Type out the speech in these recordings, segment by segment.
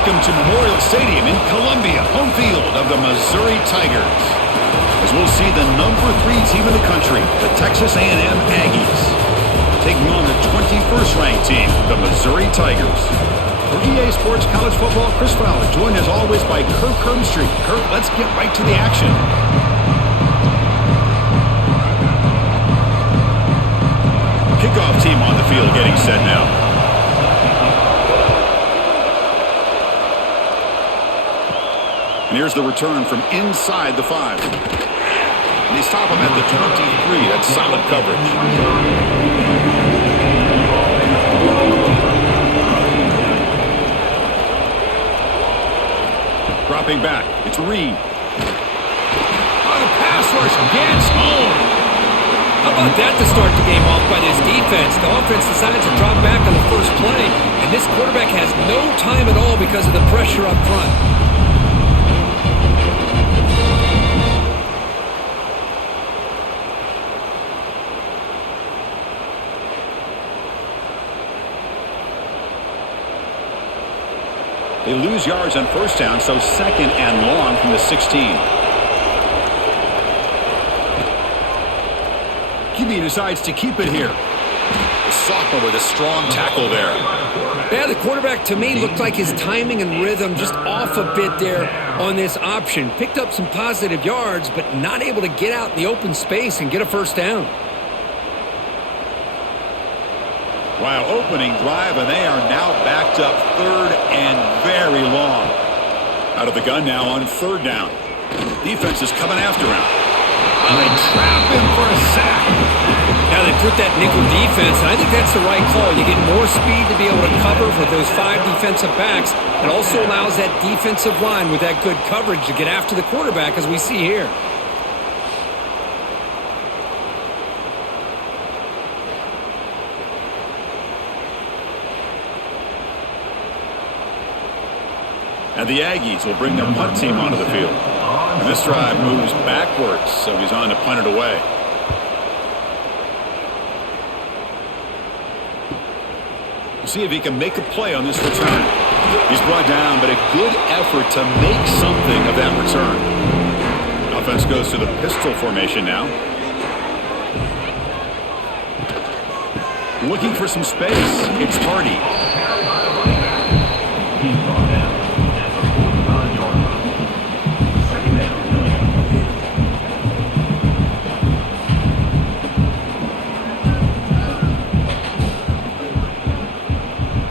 Welcome to Memorial Stadium in Columbia, home field of the Missouri Tigers. As we'll see the number 3 team in the country, the Texas A&M Aggies, taking on the 21st ranked team, the Missouri Tigers. For EA Sports College Football, Chris Fowler, joined as always by Kirk Hermstreet. Kirk, let's get right to the action. Kickoff team on the field getting set now. And here's the return from inside the 5. And they stop him at the 23. That's solid coverage. Dropping back. It's Reed. Oh, the pass rush gets home. How about that to start the game off by this defense? The offense decides to drop back on the first play, and this quarterback has no time at all because of the pressure up front. They lose yards on first down, so second and long from the 16. QB decides to keep it here. The sophomore with a strong tackle there. Yeah, the quarterback to me looked like his timing and rhythm just off a bit there on this option. Picked up some positive yards, but not able to get out in the open space and get a first down. Wow, opening drive, and they are now backed up third and very long. Out of the gun now on third down. Defense is coming after him. And they trap him for a sack. Now they put that nickel defense, and I think that's the right call. You get more speed to be able to cover for those 5 defensive backs. It also allows that defensive line with that good coverage to get after the quarterback, as we see here. And the Aggies will bring their punt team onto the field. And this drive moves backwards, so he's on to punt it away. We'll see if he can make a play on this return. He's brought down, but a good effort to make something of that return. Offense goes to the pistol formation now. Looking for some space. It's Hardy.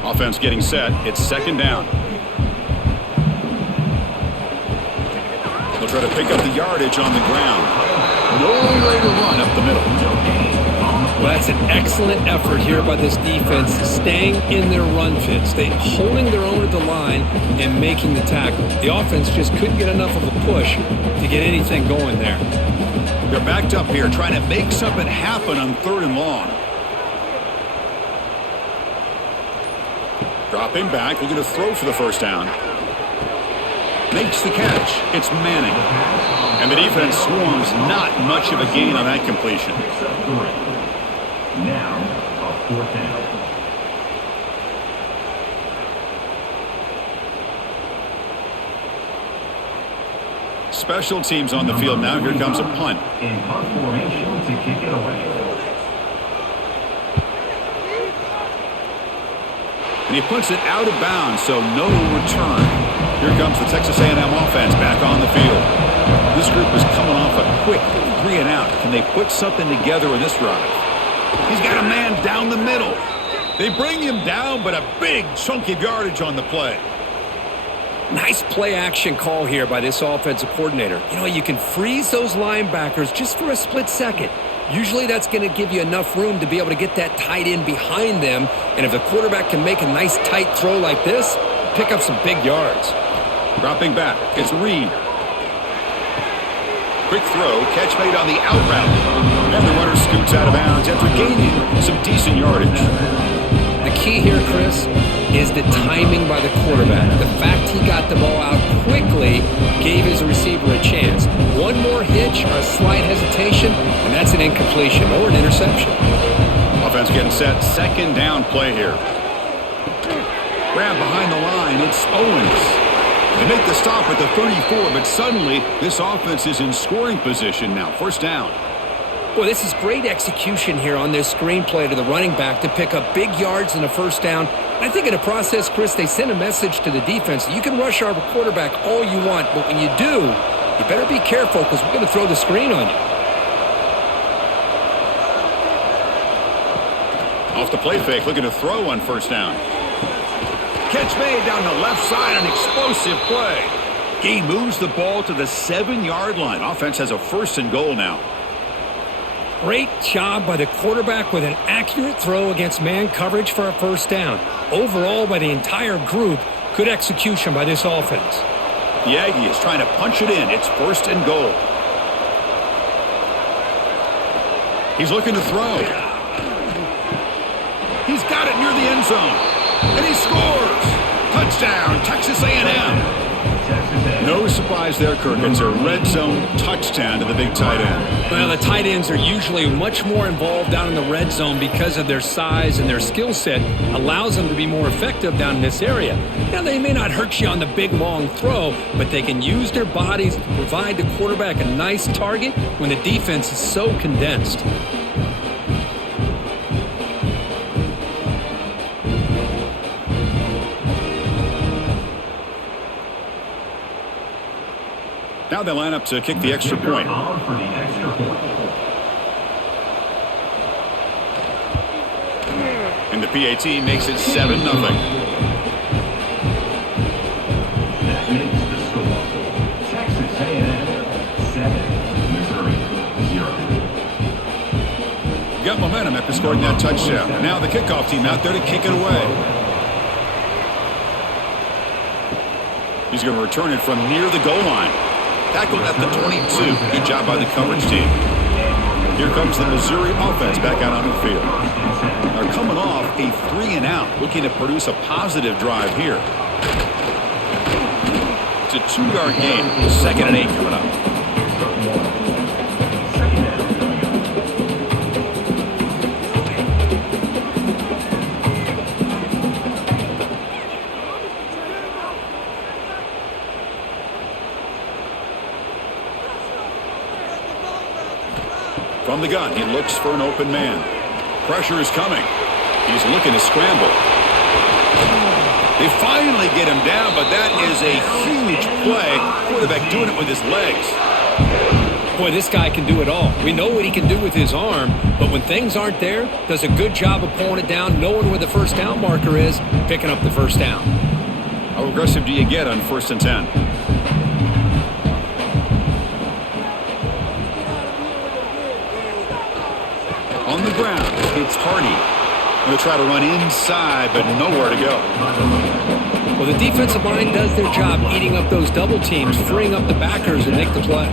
Offense getting set. It's second down. They'll try to pick up the yardage on the ground. No way to run up the middle. Well, that's an excellent effort here by this defense, staying in their run fits. They holding their own at the line and making the tackle. The offense just couldn't get enough of a push to get anything going there. They're backed up here trying to make something happen on third and long. Dropping back, looking to throw for the first down. Makes the catch. It's Manning. And the defense swarms, not much of a gain on that completion. Now, a fourth down. Special teams on the field now. Here comes a punt. In punt formation to kick it away. And he puts it out of bounds, so no return. Here comes the Texas A&M offense back on the field. This group is coming off a quick 3 and out. Can they put something together in this drive? He's got a man down the middle. They bring him down, but a big chunk of yardage on the play. Nice play action call here by this offensive coordinator. You know, you can freeze those linebackers just for a split second. Usually that's going to give you enough room to be able to get that tight end behind them. And if the quarterback can make a nice tight throw like this, pick up some big yards. Dropping back, it's Reed. Quick throw, catch made on the out route. And the runner scoots out of bounds after gaining some decent yardage. The key here, Chris, is the timing by the quarterback. The fact he got the ball out quickly gave his receiver a chance. One more hitch or a slight hesitation, and that's an incompletion or an interception. Offense getting set. Second down play here. Grab behind the line. It's Owens. They make the stop at the 34, but suddenly this offense is in scoring position now. First down. Boy, this is great execution here on this screenplay to the running back to pick up big yards in a first down. And I think in the process, Chris, they sent a message to the defense. You can rush our quarterback all you want, but when you do, you better be careful because we're going to throw the screen on you. Off the play fake, looking to throw on first down. Catch made down the left side, an explosive play. He moves the ball to the 7-yard line. Offense has a first and goal now. Great job by the quarterback with an accurate throw against man coverage for a first down. Overall, by the entire group, good execution by this offense. The Aggie is trying to punch it in. It's first and goal. He's looking to throw. He's got it near the end zone. And he scores! Touchdown, Texas A&M. No surprise there, Kirk. It's a red zone touchdown to the big tight end. Well, the tight ends are usually much more involved down in the red zone because of their size and their skill set allows them to be more effective down in this area. Now, they may not hurt you on the big, long throw, but they can use their bodies to provide the quarterback a nice target when the defense is so condensed. Now they line up to kick the extra point. And the PAT makes it 7-0. That makes the score. Texas A&M 7, Missouri 0. Got momentum after scoring that touchdown. Now the kickoff team out there to kick it away. He's going to return it from near the goal line. Tackled at the 22. Good job by the coverage team. Here comes the Missouri offense back out on the field. They're coming off a 3-and-out, looking to produce a positive drive here. It's a 2-yard gain. 2nd and 8 coming up. From the gun, he looks for an open man. Pressure is coming. He's looking to scramble. They finally get him down, but that is a huge play. Quarterback doing it with his legs. Boy, this guy can do it all. We know what he can do with his arm, but when things aren't there, does a good job of pulling it down, knowing where the first down marker is, picking up the first down. How aggressive do you get on 1st and 10? On the ground, it's Hardy. Going to try to run inside, but nowhere to go. Well, the defensive line does their job eating up those double teams, freeing up the backers and make the play.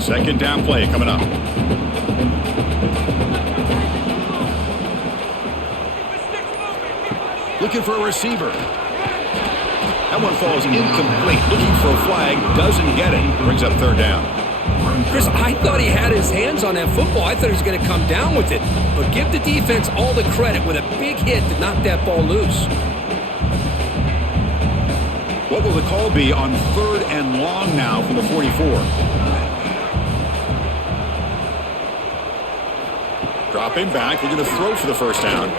Second down play coming up. Looking for a receiver. That one falls incomplete. Looking for a flag. Doesn't get it. Brings up 3rd down. Chris, I thought he had his hands on that football. I thought he was going to come down with it. But give the defense all the credit with a big hit to knock that ball loose. What will the call be on 3rd and long now for the 44? Dropping back. We're going to throw for the first down.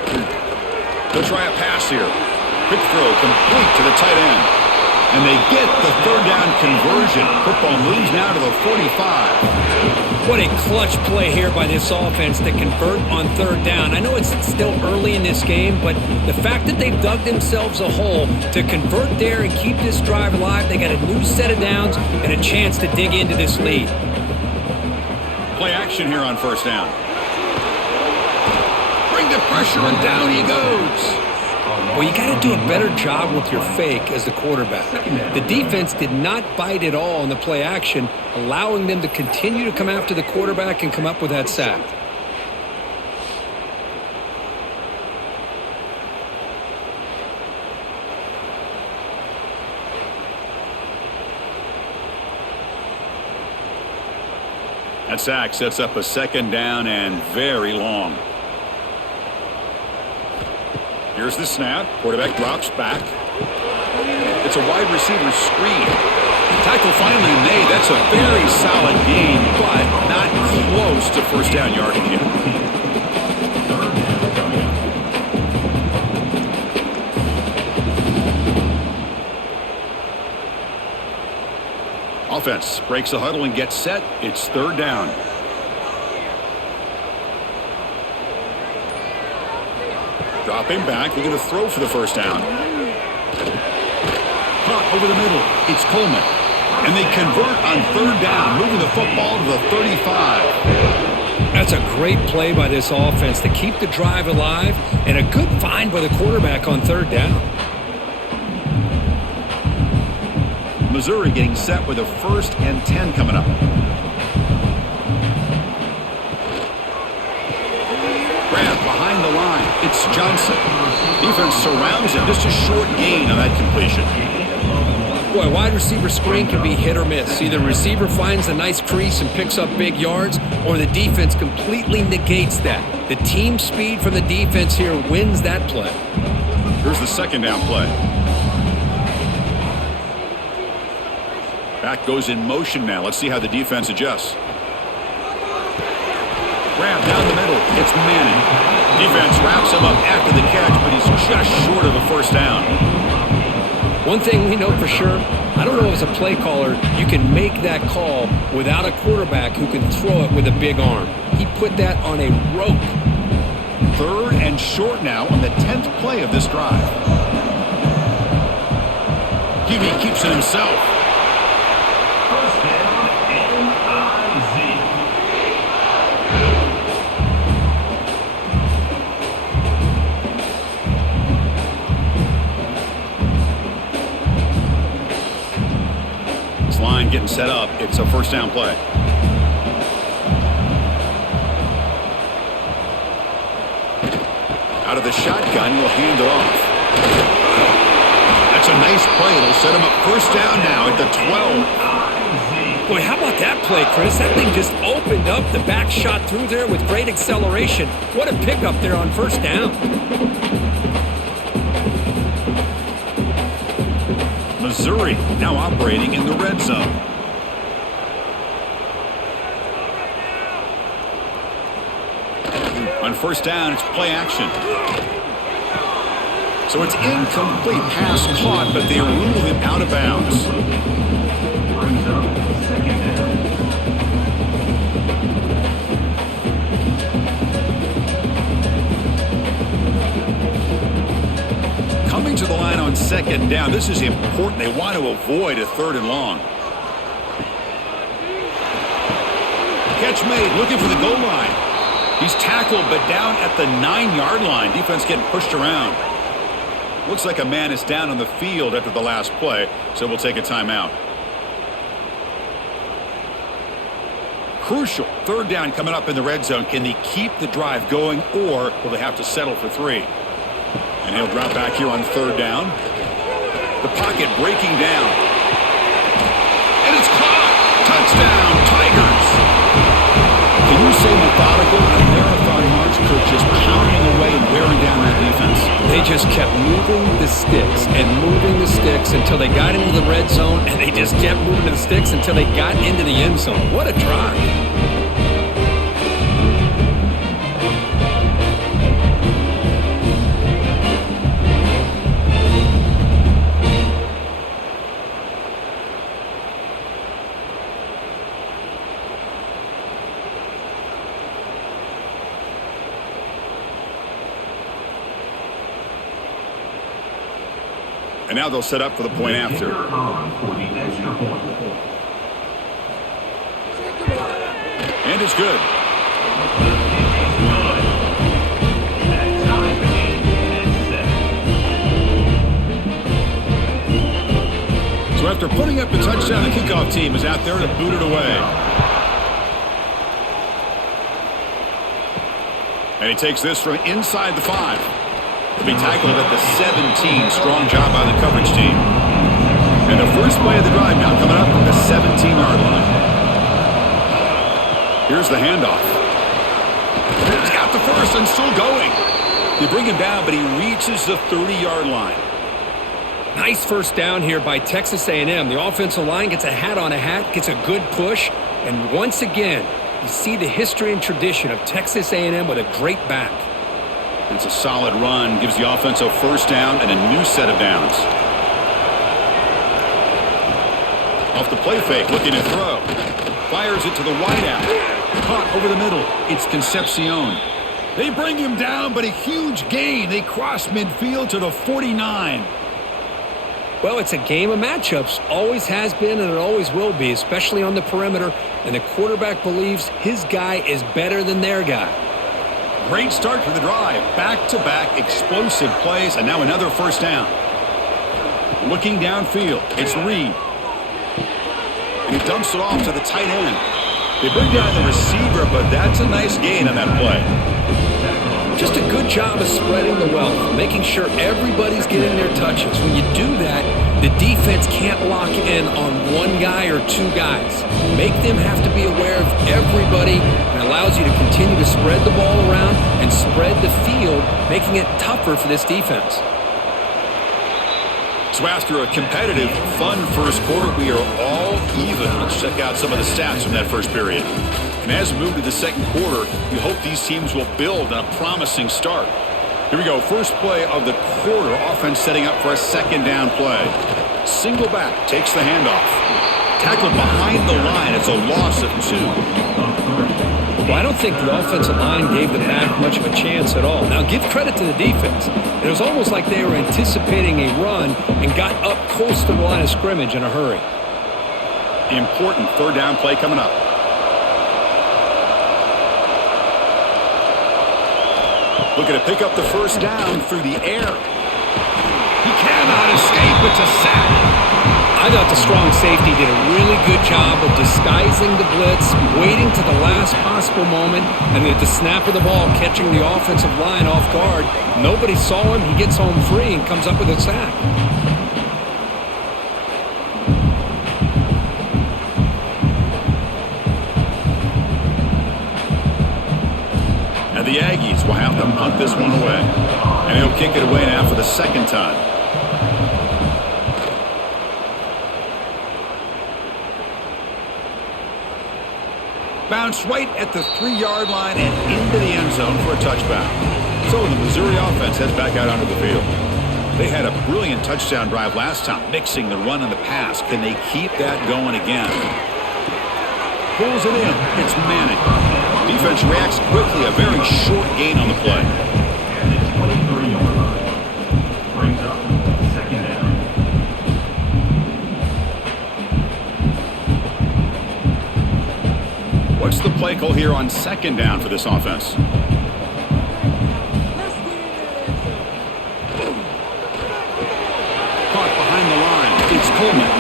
They'll try a pass here. Quick throw complete to the tight end. And they get the 3rd down conversion. Football moves now to the 45. What a clutch play here by this offense to convert on 3rd down. I know it's still early in this game, but the fact that they've dug themselves a hole to convert there and keep this drive alive, they got a new set of downs and a chance to dig into this lead. Play action here on 1st down. Bring the pressure and down he goes. Well, you got to do a better job with your fake as the quarterback. The defense did not bite at all in the play action, allowing them to continue to come after the quarterback and come up with that sack. That sack sets up a second down and very long. Here's the snap. Quarterback drops back. It's a wide receiver screen. Tackle finally made. That's a very solid gain, but not close to first down yardage yet. Offense breaks the huddle and gets set. It's third down. Dropping back. They're going to throw for the first down. Caught over the middle. It's Coleman. And they convert on third down, moving the football to the 35. That's a great play by this offense to keep the drive alive, and a good find by the quarterback on third down. Missouri getting set with a 1st and 10 coming up. Grab behind the line. It's Johnson. Defense surrounds him. Just a short gain on that completion. Boy, wide receiver screen can be hit or miss. Either the receiver finds a nice crease and picks up big yards, or the defense completely negates that. The team speed from the defense here wins that play. Here's the second down play. Back goes in motion now. Let's see how the defense adjusts. Grab down the middle. It's Manning. Defense wraps him up after the catch, but he's just short of a first down. One thing we know for sure, I don't know as a play caller, you can make that call without a quarterback who can throw it with a big arm. He put that on a rope. Third and short now on the 10th play of this drive. QB keeps it himself. First down, N-I-Z. Line getting set up. It's a first down play. Out of the shotgun, he'll hand it off. That's a nice play. It'll set him up first down now at the 12. Boy, how about that play, Chris? That thing just opened up. The back shot through there with great acceleration. What a pickup there on first down. Missouri now operating in the red zone. On first down, it's play action. So it's incomplete, pass caught, but they rule him out of bounds. Brings up second down. Coming to the line on second down. This is important. They want to avoid a third and long. Catch made, looking for the goal line. He's tackled, but down at the 9-yard line. Defense getting pushed around. Looks like a man is down on the field after the last play, so we'll take a timeout. Crucial. Third down coming up in the red zone. Can they keep the drive going, or will they have to settle for 3? And he'll drop back here on third down. The pocket breaking down. And it's caught! Touchdown, Tigers! Can you say methodical? A marathon march, coach, just pounding away and wearing down that defense. They just kept moving the sticks and moving the sticks until they got into the red zone, and they just kept moving the sticks until they got into the end zone. What a drive. And now they'll set up for the point after. Kicker on for the extra point. And it's good. That time is 7. So after putting up the touchdown, the kickoff team is out there to boot it away. And he takes this from inside the 5. To be tackled at the 17. Strong job by the coverage team. And the first play of the drive now coming up from the 17-yard line. Here's the handoff. He's got the first and still going. They bring him down, but he reaches the 30-yard line. Nice first down here by Texas A&M. The offensive line gets a hat on a hat, gets a good push, and once again, you see the history and tradition of Texas A&M with a great back. It's a solid run, gives the offense a first down and a new set of downs. Off the play fake, looking to throw. Fires it to the wideout. Caught over the middle. It's Concepcion. They bring him down, but a huge gain. They cross midfield to the 49. Well, it's a game of matchups. Always has been and it always will be, especially on the perimeter. And the quarterback believes his guy is better than their guy. Great start for the drive. Back-to-back explosive plays, and now another first down. Looking downfield, it's Reed. And he dumps it off to the tight end. They bring down the receiver, but that's a nice gain on that play. Just a good job of spreading the wealth, making sure everybody's getting their touches. When you do that, the defense can't lock in on one guy or two guys. Make them have to be aware of everybody, and allows you to continue to spread the ball around and spread the field, making it tougher for this defense. So after a competitive, fun first quarter, we are all even. Let's check out some of the stats from that first period. And as we move to the second quarter, we hope these teams will build on a promising start. Here we go. First play of the quarter. Offense setting up for a second down play. Single back takes the handoff. Tackled behind the line. It's a loss of 2. Well, I don't think the offensive line gave the back much of a chance at all. Now, give credit to the defense. It was almost like they were anticipating a run and got up close to the line of scrimmage in a hurry. Important third down play coming up. Looking to pick up the first down through the air. He cannot escape. It's a sack. I thought the strong safety did a really good job of disguising the blitz, waiting to the last possible moment, and at the snap of the ball, catching the offensive line off guard. Nobody saw him. He gets home free and comes up with a sack. And the Aggies will have to punt this one away. And he'll kick it away now for the second time. Bounced right at the 3-yard line and into the end zone for a touchback. So the Missouri offense heads back out onto the field. They had a brilliant touchdown drive last time, mixing the run and the pass. Can they keep that going again? Pulls it in. It's Manning. Defense reacts quickly. A very short gain on the play. And it's 23-yard line. Brings up second down. What's the play call here on second down for this offense? Caught behind the line. It's Coleman.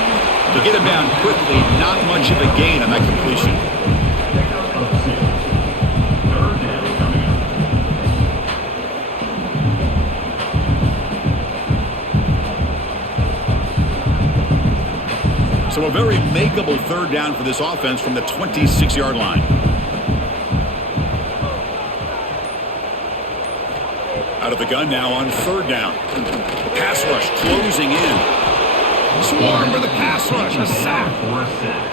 To get him down quickly, not much of a gain on that completion. Third down coming up. So a very makeable third down for this offense from the 26-yard line. Out of the gun now on third down. The pass rush closing in. Swarm for the pass rush. A sack.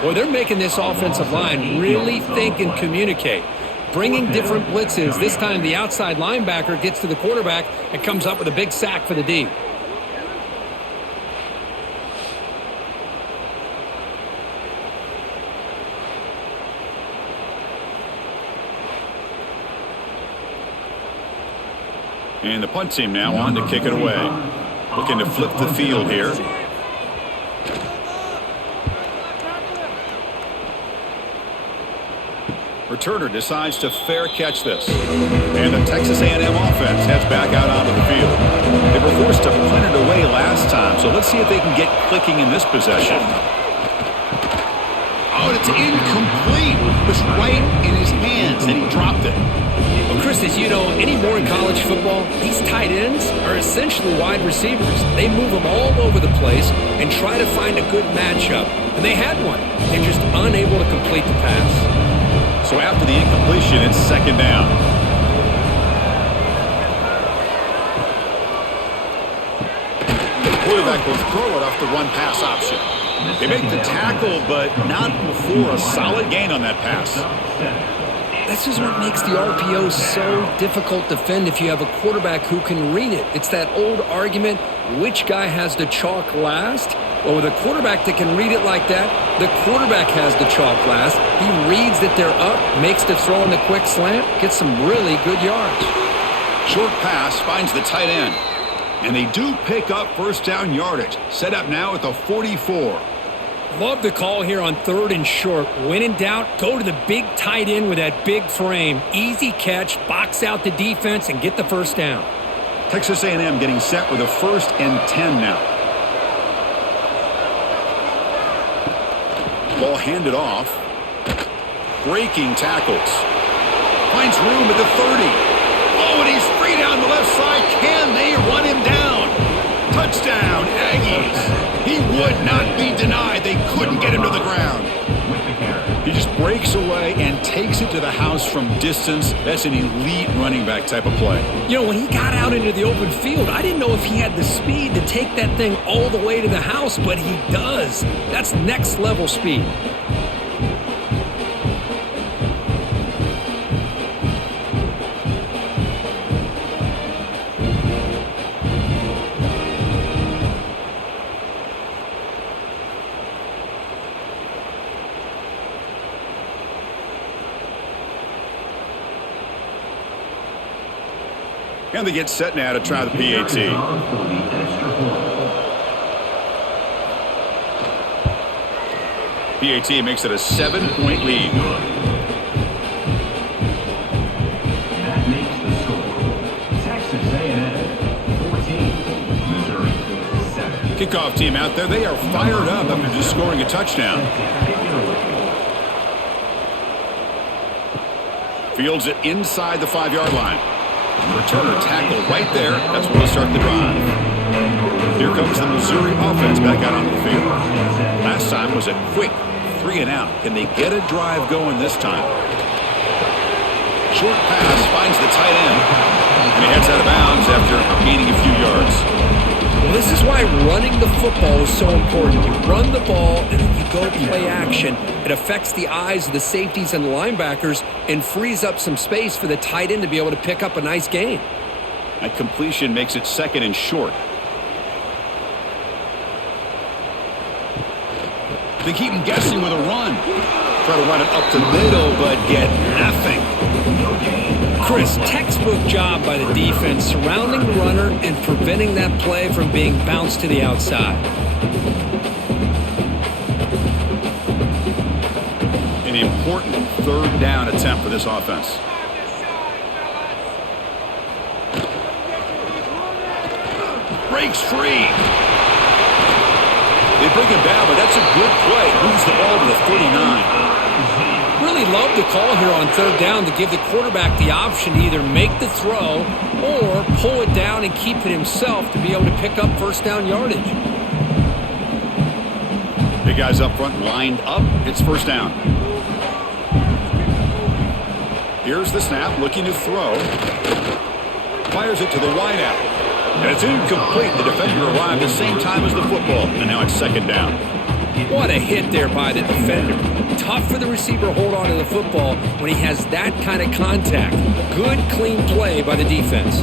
Well, they're making this offensive line really think and communicate. Bringing different blitzes. This time the outside linebacker gets to the quarterback and comes up with a big sack for the D. And the punt team now on to kick it away. Looking to flip the field here. Returner decides to fair catch this. And the Texas A&M offense heads back out onto the field. They were forced to punt it away last time, so let's see if they can get clicking in this possession. Oh, and it's incomplete. It was right in his hands, and he dropped it. Well, Chris, as you know, anymore in college football, these tight ends are essentially wide receivers. They move them all over the place and try to find a good matchup. And they had one. They're just unable to complete the pass. So after the incompletion, it's second down. The quarterback will throw it off the run-pass option. They make the tackle, but not before a solid gain on that pass. This is what makes the RPO so difficult to defend if you have a quarterback who can read it. It's that old argument, which guy has the chalk last? Well, with a quarterback that can read it like that, the quarterback has the chalk last. He reads that they're up, makes the throw in the quick slant, gets some really good yards. Short pass finds the tight end. And they do pick up first down yardage. Set up now at the 44. Love the call here on 3rd and short. When in doubt, go to the big tight end with that big frame. Easy catch, box out the defense, and get the first down. Texas A&M getting set with a 1st and 10 now. Ball handed off. Breaking tackles. Finds room at the 30. Oh, and he's free down the left side. Can they run him down? Touchdown, Aggies. He would not be denied. They couldn't get him to the ground. He just breaks away and takes it to the house from distance. That's an elite running back type of play. You know, when he got out into the open field, I didn't know if he had the speed to take that thing all the way to the house, but he does. That's next level speed. And they get set now to try the PAT. PAT makes it a 7-point lead. That makes the score. Texas A&M 14, Missouri 7. Kickoff team out there. They are fired up after just scoring a touchdown. Fields it inside the 5-yard line. Returner tackle right there. That's where they'll start the drive. Here comes the Missouri offense back out onto the field. Last time was a quick 3 and out. Can they get a drive going this time? Short pass finds the tight end. And he heads out of bounds after gaining a few yards. Well, this is why running the football is so important. You run the ball and then you go play action. It affects the eyes of the safeties and the linebackers and frees up some space for the tight end to be able to pick up a nice gain. That completion makes it 2nd and short. They keep him guessing with a run. Try to run it up the middle, but get nothing. Chris, textbook job by the defense surrounding the runner and preventing that play from being bounced to the outside. An important 3rd down attempt for this offense. Breaks free. They bring him down, but that's a good play. Moves the ball to the 49. Really love the call here on 3rd down to give the quarterback the option to either make the throw or pull it down and keep it himself to be able to pick up first down yardage. Big guys up front lined up. It's 1st down. Here's the snap, looking to throw. Fires it to the wideout. And it's incomplete. The defender arrived at the same time as the football. And now it's 2nd down. What a hit there by the defender. Tough for the receiver to hold on to the football when he has that kind of contact. Good, clean play by the defense.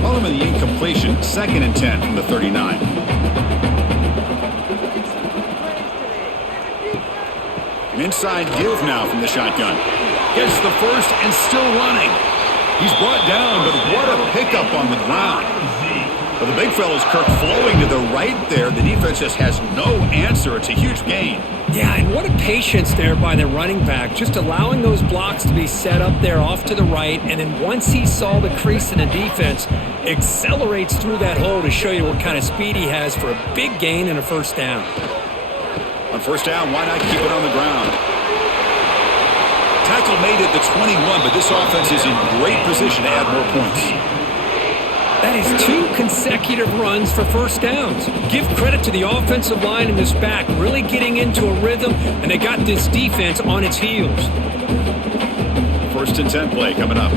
Following the incompletion, 2nd and 10 from the 39. An inside give now from the shotgun. Gets the first and still running. He's brought down, but what a pickup on the ground. Well, the big fella's Kirk flowing to the right there. The defense just has no answer. It's a huge gain. Yeah, and what a patience there by the running back. Just allowing those blocks to be set up there off to the right. And then once he saw the crease in the defense, accelerates through that hole to show you what kind of speed he has for a big gain and a 1st down. On 1st down, why not keep it on the ground? Tackle made at the 21, but this offense is in great position to add more points. That is 2 consecutive runs for first downs. Give credit to the offensive line in this back, really getting into a rhythm, and they got this defense on its heels. 1st and 10 play coming up.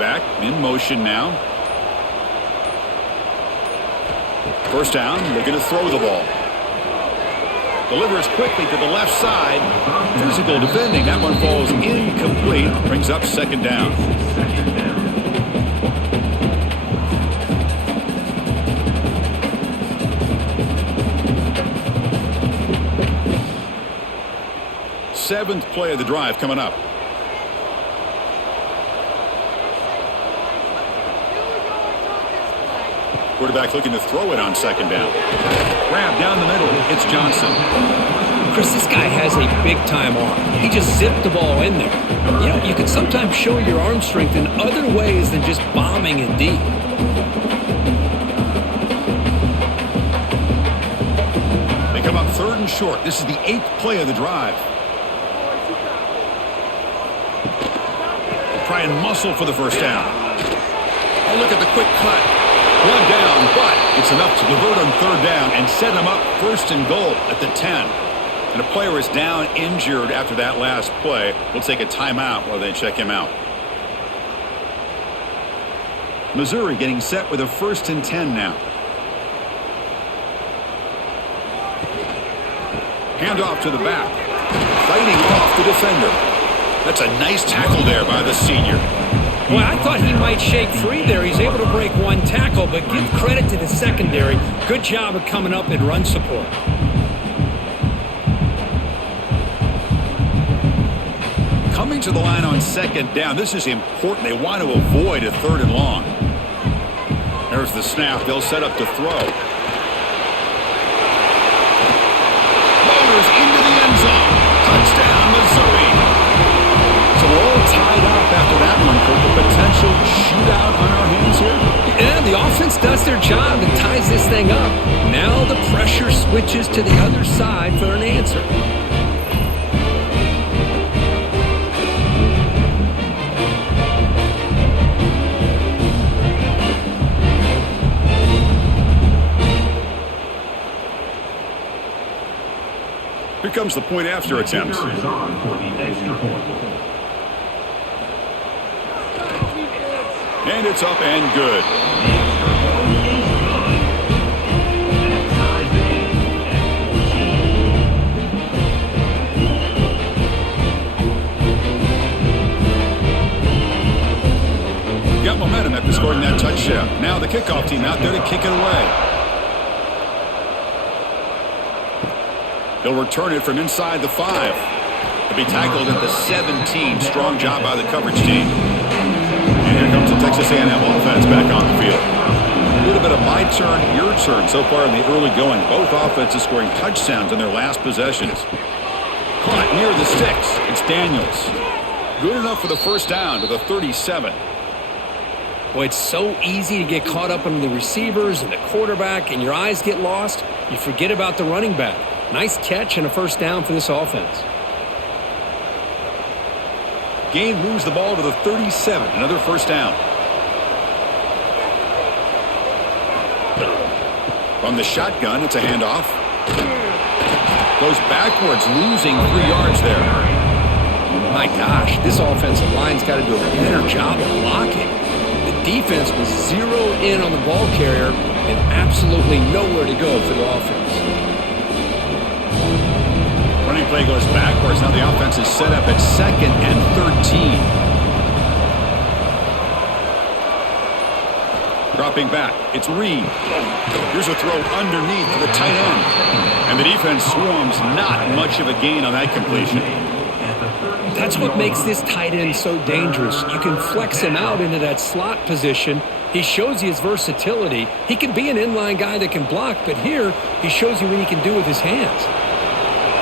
Back in motion now. 1st down, looking to throw the ball. Delivers quickly to the left side. Physical defending. That one falls incomplete. Brings up 2nd down. Seventh play of the drive coming up. Quarterback looking to throw it on 2nd down. Grab down the middle. It's Johnson. Chris, this guy has a big-time arm. He just zipped the ball in there. You know, you can sometimes show your arm strength in other ways than just bombing it deep. They come up 3rd and short. This is the 8th play of the drive. They'll try and muscle for the 1st down. Oh, look at the quick cut. 1 down, but it's enough to convert on 3rd down and set him up 1st and goal at the 10. And a player is down injured after that last play. We'll take a timeout while they check him out. Missouri getting set with a 1st and 10 now. Handoff to the back. Fighting off the defender. That's a nice tackle there by the senior. Boy, I thought he might shake free there. He's able to break 1 tackle, but give credit to the secondary. Good job of coming up in run support. Coming to the line on 2nd down. This is important. They want to avoid a 3rd and long. There's the snap. They'll set up to throw. Motors into the end zone. Touchdown, Missouri. So we're all tied up after that one, Kirk. A potential shootout on our hands here. Yeah, the offense does their job and ties this thing up. Now the pressure switches to the other side for an answer. Here comes the point after attempt. Kicker is on for the extra point. And it's up and good. Got momentum after scoring that touchdown. Now the kickoff team out there to kick it away. They'll return it from inside the 5. To be tackled at the 17. Strong job by the coverage team. And here comes the Texas A&M offense back on the field. A little bit of my turn, your turn so far in the early going. Both offenses scoring touchdowns in their last possessions. Caught near the sticks. It's Daniels. Good enough for the 1st down to the 37. Boy, it's so easy to get caught up in the receivers and the quarterback, and your eyes get lost. You forget about the running back. Nice catch and a 1st down for this offense. Gain moves the ball to the 37. Another 1st down. From the shotgun, it's a handoff. Goes backwards, losing 3 yards there. My gosh, this offensive line's got to do a better job of blocking. The defense was zeroed in on the ball carrier and absolutely nowhere to go for the offense. Running play goes backwards. Now the offense is set up at 2nd and 13. Dropping back. It's Reed. Here's a throw underneath to the tight end. And the defense swarms. Not much of a gain on that completion. That's what makes this tight end so dangerous. You can flex him out into that slot position. He shows you his versatility. He can be an inline guy that can block, but here he shows you what he can do with his hands.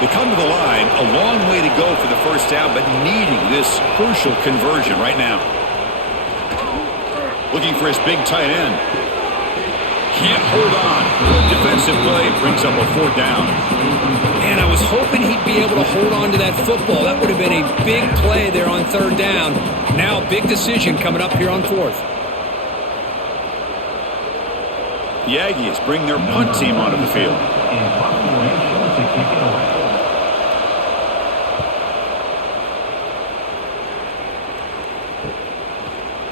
They come to the line, a long way to go for the 1st down, but needing this crucial conversion right now. Looking for his big tight end. Can't hold on. Good defensive play brings up a 4th down. Man, I was hoping he'd be able to hold on to that football. That would have been a big play there on third down. Now a big decision coming up here on fourth. The Aggies bring their punt team onto the field. In punt formation to kick it away.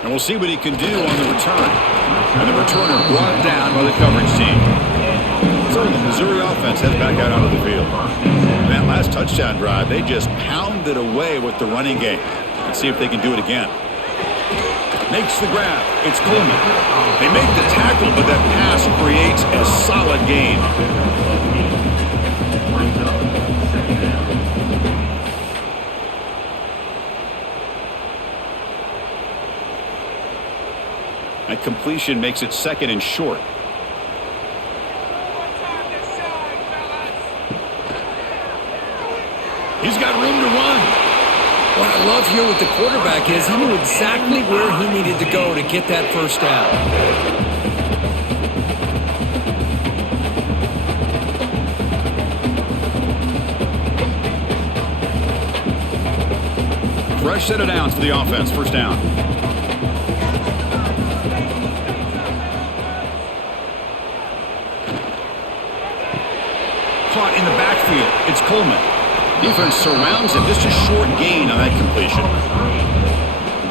And we'll see what he can do on the return. And the returner brought down by the coverage team. So the Missouri offense heads back out onto the field. And that last touchdown drive, they just pounded away with the running game. Let's see if they can do it again. Makes the grab. It's Coleman. They make the tackle, but that pass creates a solid gain. Brings up second down. That completion makes it second and short. He's got room to run. What I love here with the quarterback is he knew exactly where he needed to go to get that first down. Fresh set of downs for the offense. First down. Caught in the backfield. It's Coleman. Defense surrounds him. Just a short gain on that completion.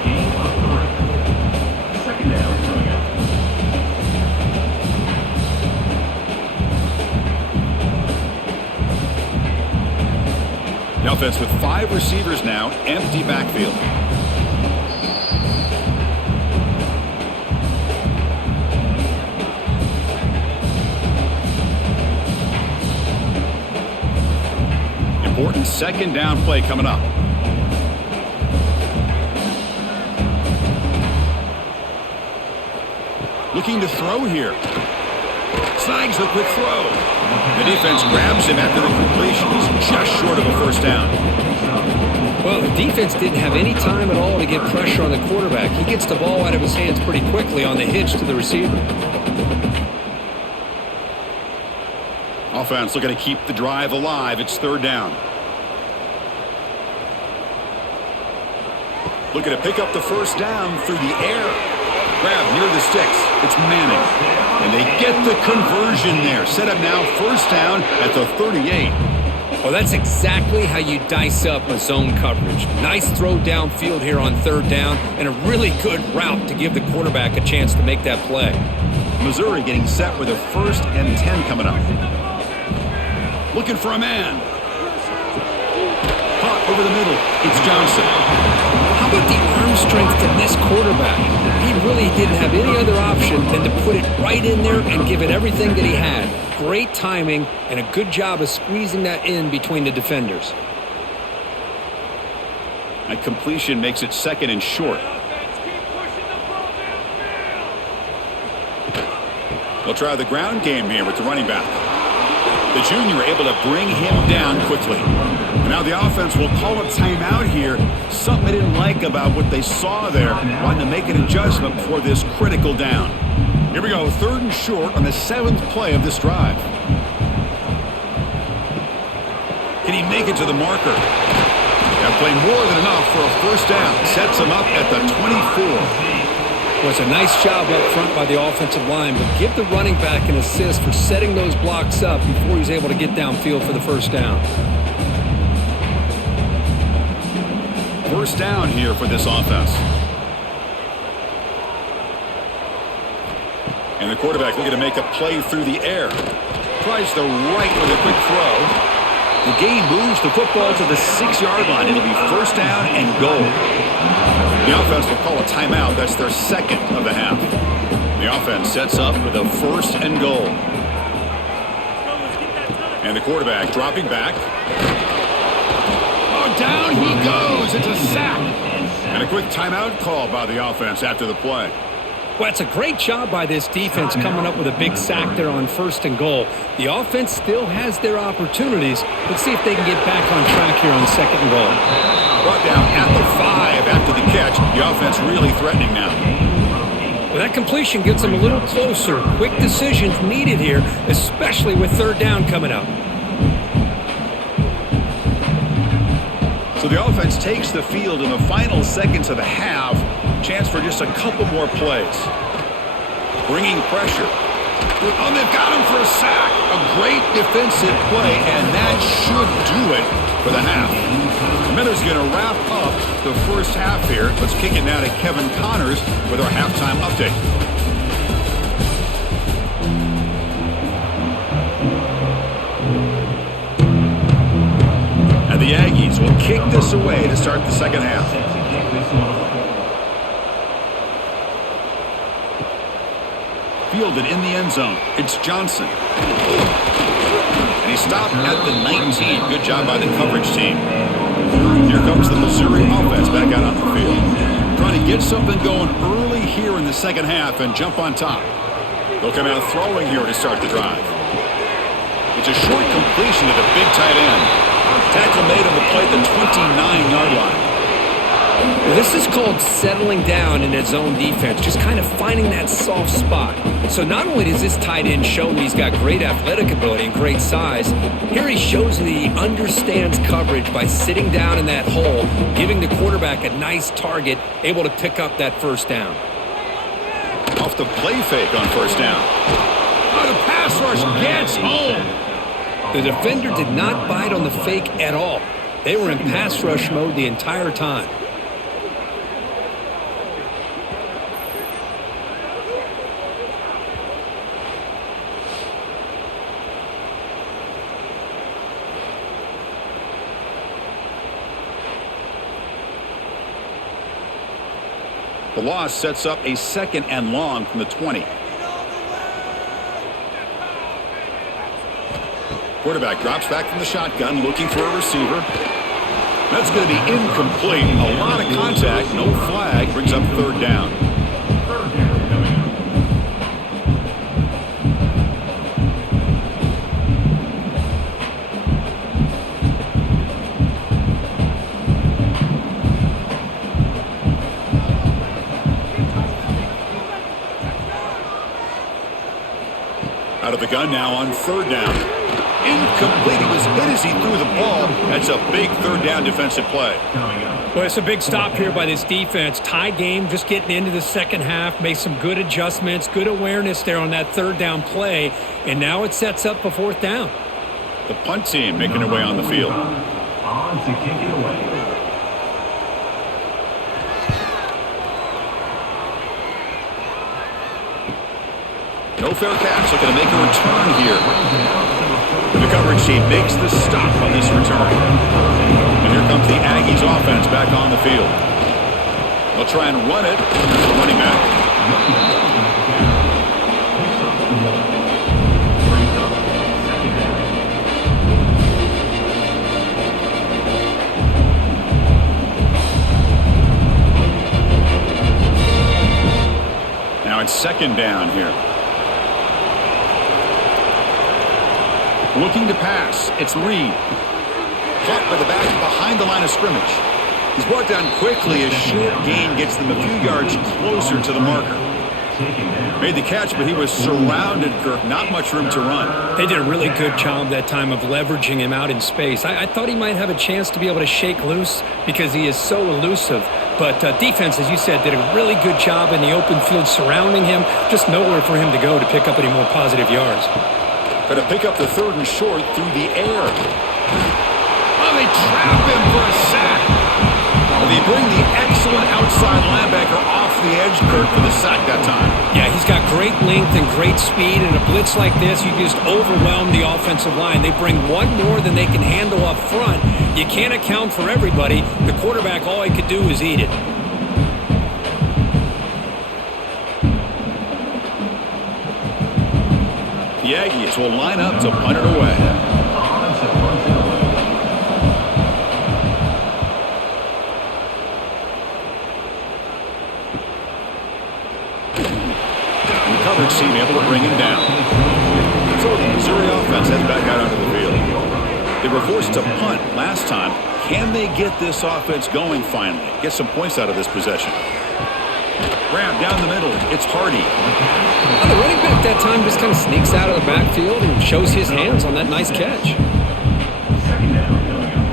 Gain of 3. Second down coming up. The offense with 5 receivers now. Empty backfield. Important second down play coming up. Looking to throw here. Snags the quick throw. The defense grabs him after the completion. He's just short of a first down. Well, the defense didn't have any time at all to get pressure on the quarterback. He gets the ball out of his hands pretty quickly on the hitch to the receiver. Offense looking to keep the drive alive. It's third down. Looking to pick up the first down through the air. Grab near the sticks. It's Manning. And they get the conversion there. Set up now first down at the 38. Well, that's exactly how you dice up a zone coverage. Nice throw downfield here on third down and a really good route to give the quarterback a chance to make that play. Missouri getting set with a 1st and 10 coming up. Looking for a man. Caught over the middle. It's Johnson. How about the arm strength from this quarterback? He really didn't have any other option than to put it right in there and give it everything that he had. Great timing and a good job of squeezing that in between the defenders. That completion makes it second and short. They'll try the ground game here with the running back. The junior able to bring him down quickly. And now the offense will call a timeout here. Something they didn't like about what they saw there. Wanting to make an adjustment for this critical down. Here we go, third and short on the 7th play of this drive. Can he make it to the marker? That play more than enough for a first down. Sets him up at the 24. Well, it's a nice job up front by the offensive line, but give the running back an assist for setting those blocks up before he's able to get downfield for the first down. First down here for this offense. And the quarterback looking to make a play through the air. Tries the right with a quick throw. The gain moves the football to the 6-yard line. It'll be first down and goal. The offense will call a timeout. That's their second of the half. The offense sets up with a first and goal. And the quarterback dropping back. Oh, down he goes. It's a sack. And a quick timeout call by the offense after the play. Well, it's a great job by this defense coming up with a big sack there on first and goal. The offense still has their opportunities. Let's see if they can get back on track here on second and goal. Brought down at the 5 after the catch. The offense really threatening now. Well, that completion gets them a little closer. Quick decisions needed here, especially with third down coming up. So the offense takes the field in the final seconds of the half. Chance for just a couple more plays. Bringing pressure. Oh, they've got him for a sack. A great defensive play, and that should do it for the half. The Miners going to wrap up the first half here. Let's kick it now to Kevin Connors with our halftime update. And the Aggies will kick this away to start the second half. Fielded in the end zone. It's Johnson. And he stopped at the 19. Good job by the coverage team. Here comes the Missouri offense back out on the field. Trying to get something going early here in the second half and jump on top. They'll come out throwing here to start the drive. It's a short completion to the big tight end. Tackle made on the play at the 29-yard line. Well, this is called settling down in his own defense, just kind of finding that soft spot. So not only does this tight end show that he's got great athletic ability and great size, here he shows that he understands coverage by sitting down in that hole, giving the quarterback a nice target, able to pick up that first down. Off the play fake on first down. Oh, the pass rush gets home. The defender did not bite on the fake at all. They were in pass rush mode the entire time. The loss sets up a 2nd and long from the 20. Quarterback drops back from the shotgun, looking for a receiver. That's going to be incomplete. A lot of contact, no flag, brings up 3rd down. Out of the gun now on 3rd down. Incomplete. He was hit as he threw the ball. That's a big 3rd down defensive play. Well, it's a big stop here by this defense. Tie game, just getting into the second half. Made some good adjustments, good awareness there on that 3rd down play. And now it sets up a 4th down. The punt team making their way on the field. On to kick it away. No fair catch. Looking to make a return here. The coverage team makes the stop on this return. And here comes the Aggies offense back on the field. They'll try and run it. Here's the running back. Now it's 2nd down here. Looking to pass. It's Reed. Caught by the back behind the line of scrimmage. He's brought down quickly. A short gain gets them a few yards closer to the marker. Made the catch, but he was surrounded, Kirk. Not much room to run. They did a really good job that time of leveraging him out in space. I thought he might have a chance to be able to shake loose because he is so elusive. But defense, as you said, did a really good job in the open field surrounding him. Just nowhere for him to go to pick up any more positive yards. Going to pick up the 3rd and short through the air. Oh, they trap him for a sack. Well, they bring the excellent outside linebacker off the edge, Kirk, for the sack that time. Yeah, he's got great length and great speed. And a blitz like this, you just overwhelm the offensive line. They bring one more than they can handle up front. You can't account for everybody. The quarterback, all he could do is eat it. The Aggies will line up to punt it away. The coverage team able to bring him down. So the Missouri offense heads back out onto the field. They were forced to punt last time. Can they get this offense going finally? Get some points out of this possession. Grab down the middle. It's Hardy. Well, the running back that time just kind of sneaks out of the backfield and shows his hands on that nice catch. 2nd down coming up.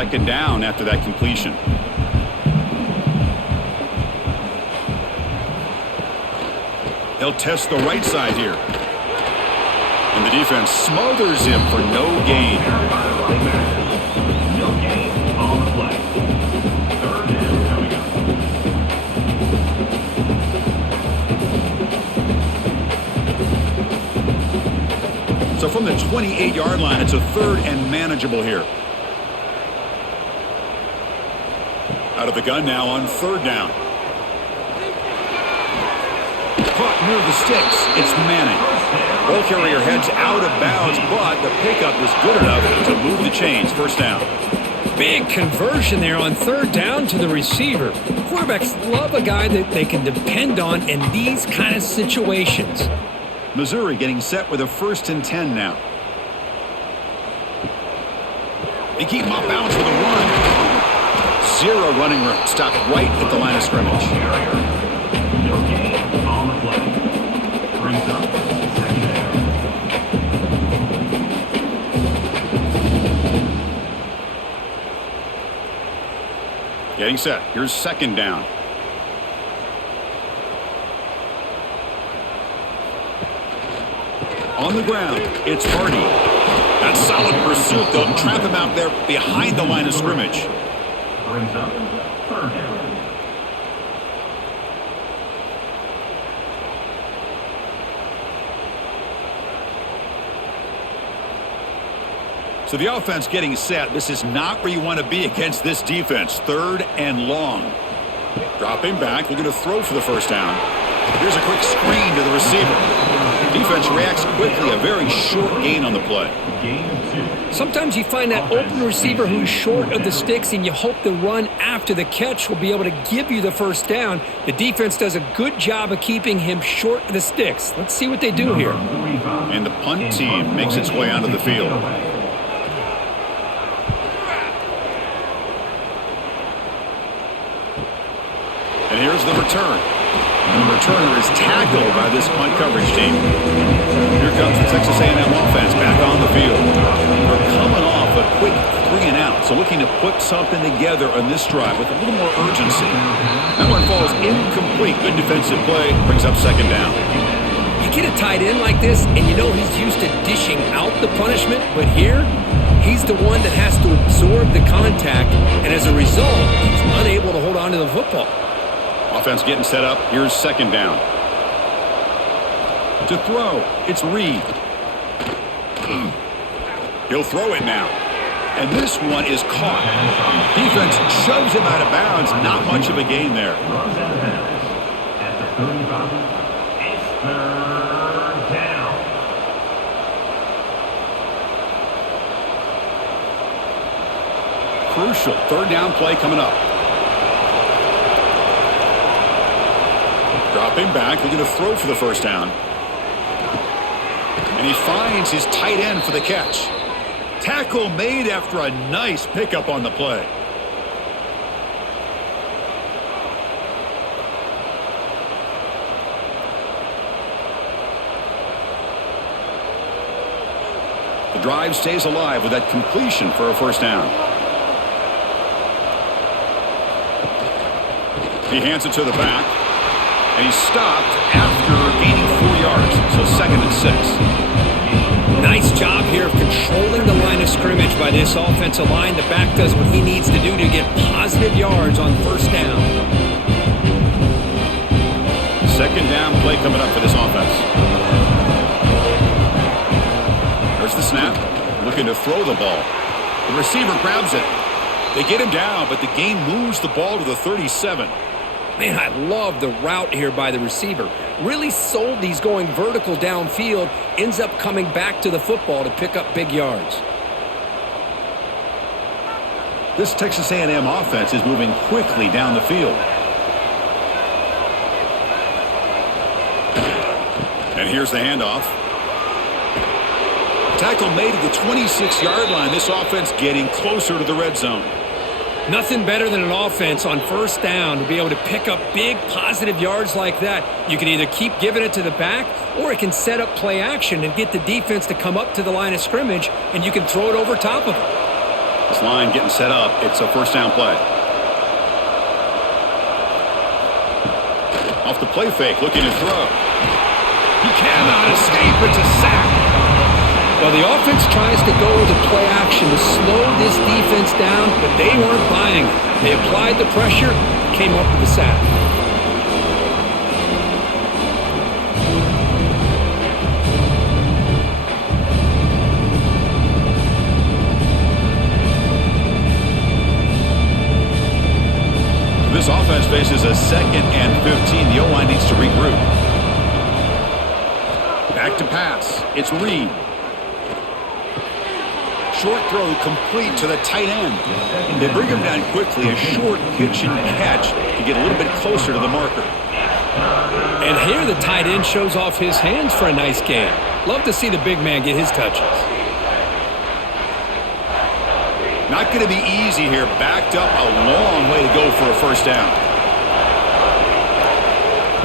second down after that completion. They'll test the right side here. And the defense smothers him for no gain. No gain on the play. Third down coming up. So from the 28-yard line, it's a third and manageable here. Out of the gun now on third down. Caught near the sticks. It's Manning. Ball carrier heads out of bounds, but the pickup is good enough to move the chains. First down. Big conversion there on third down to the receiver. Quarterbacks love a guy that they can depend on in these kind of situations. Missouri getting set with a 1st and 10 now. They keep him off bounds with a run. Zero running room. Stopped right at the line of scrimmage. No gain on the play. Brings up second down. Getting set. Here's second down. On the ground, it's Hardy. That's solid pursuit. They'll trap him out there behind the line of scrimmage. Brings up third down. So the offense getting set. This is not where you want to be against this defense. Third and long. Dropping back, looking to throw for the first down. Here's a quick screen to the receiver. Defense reacts quickly. A very short gain on the play. Sometimes you find that open receiver who's short of the sticks, and you hope the run after the catch will be able to give you the first down. The defense does a good job of keeping him short of the sticks. Let's see what they do here. And the punt team makes its way onto the field. And here's the return. And the returner is tackled by this punt coverage team. Here comes the Texas A&M offense back on the field. They're coming off a quick 3 and out, so looking to put something together on this drive with a little more urgency. That one falls incomplete. Good defensive play. Brings up second down. You get a tight end like this, and you know he's used to dishing out the punishment, but here, he's the one that has to absorb the contact, and as a result, he's unable to hold on to the football. Offense getting set up. Here's second down. To throw, it's Reed. He'll throw it now. And this one is caught. Defense shoves him out of bounds. Not much of a gain there. Runs out of bounds at the 35. It's third down. Crucial third down play coming up. Dropping back, looking to throw for the first down. And he finds his tight end for the catch. Tackle made after a nice pickup on the play. The drive stays alive with that completion for a first down. He hands it to the back. And he's stopped after gaining 4 yards. So second and 6. Nice job here of controlling the line of scrimmage by this offensive line. The back does what he needs to do to get positive yards on first down. Second down play coming up for this offense. There's the snap. Looking to throw the ball. The receiver grabs it. They get him down, but the game moves the ball to the 37. Man, I love the route here by the receiver. Really sold he's going vertical downfield, ends up coming back to the football to pick up big yards. This Texas A&M offense is moving quickly down the field. And here's the handoff. Tackle made at the 26-yard line. This offense getting closer to the red zone. Nothing better than an offense on first down to be able to pick up big positive yards like that. You can either keep giving it to the back, or it can set up play action and get the defense to come up to the line of scrimmage, and you can throw it over top of it. This line getting set up. It's a first down play. Off the play fake, looking to throw. He cannot escape. It's a sack. Well, the offense tries to go with the play action to slow this defense down, but they weren't buying it. They applied the pressure, came up with the sack. This offense faces a 2nd and 15. The O-line needs to regroup. Back to pass. It's Reed. Short throw complete to the tight end. They bring him down quickly. A short pitch and catch to get a little bit closer to the marker. And here the tight end shows off his hands for a nice game. Love to see the big man get his touches. Not going to be easy here. Backed up a long way to go for a first down.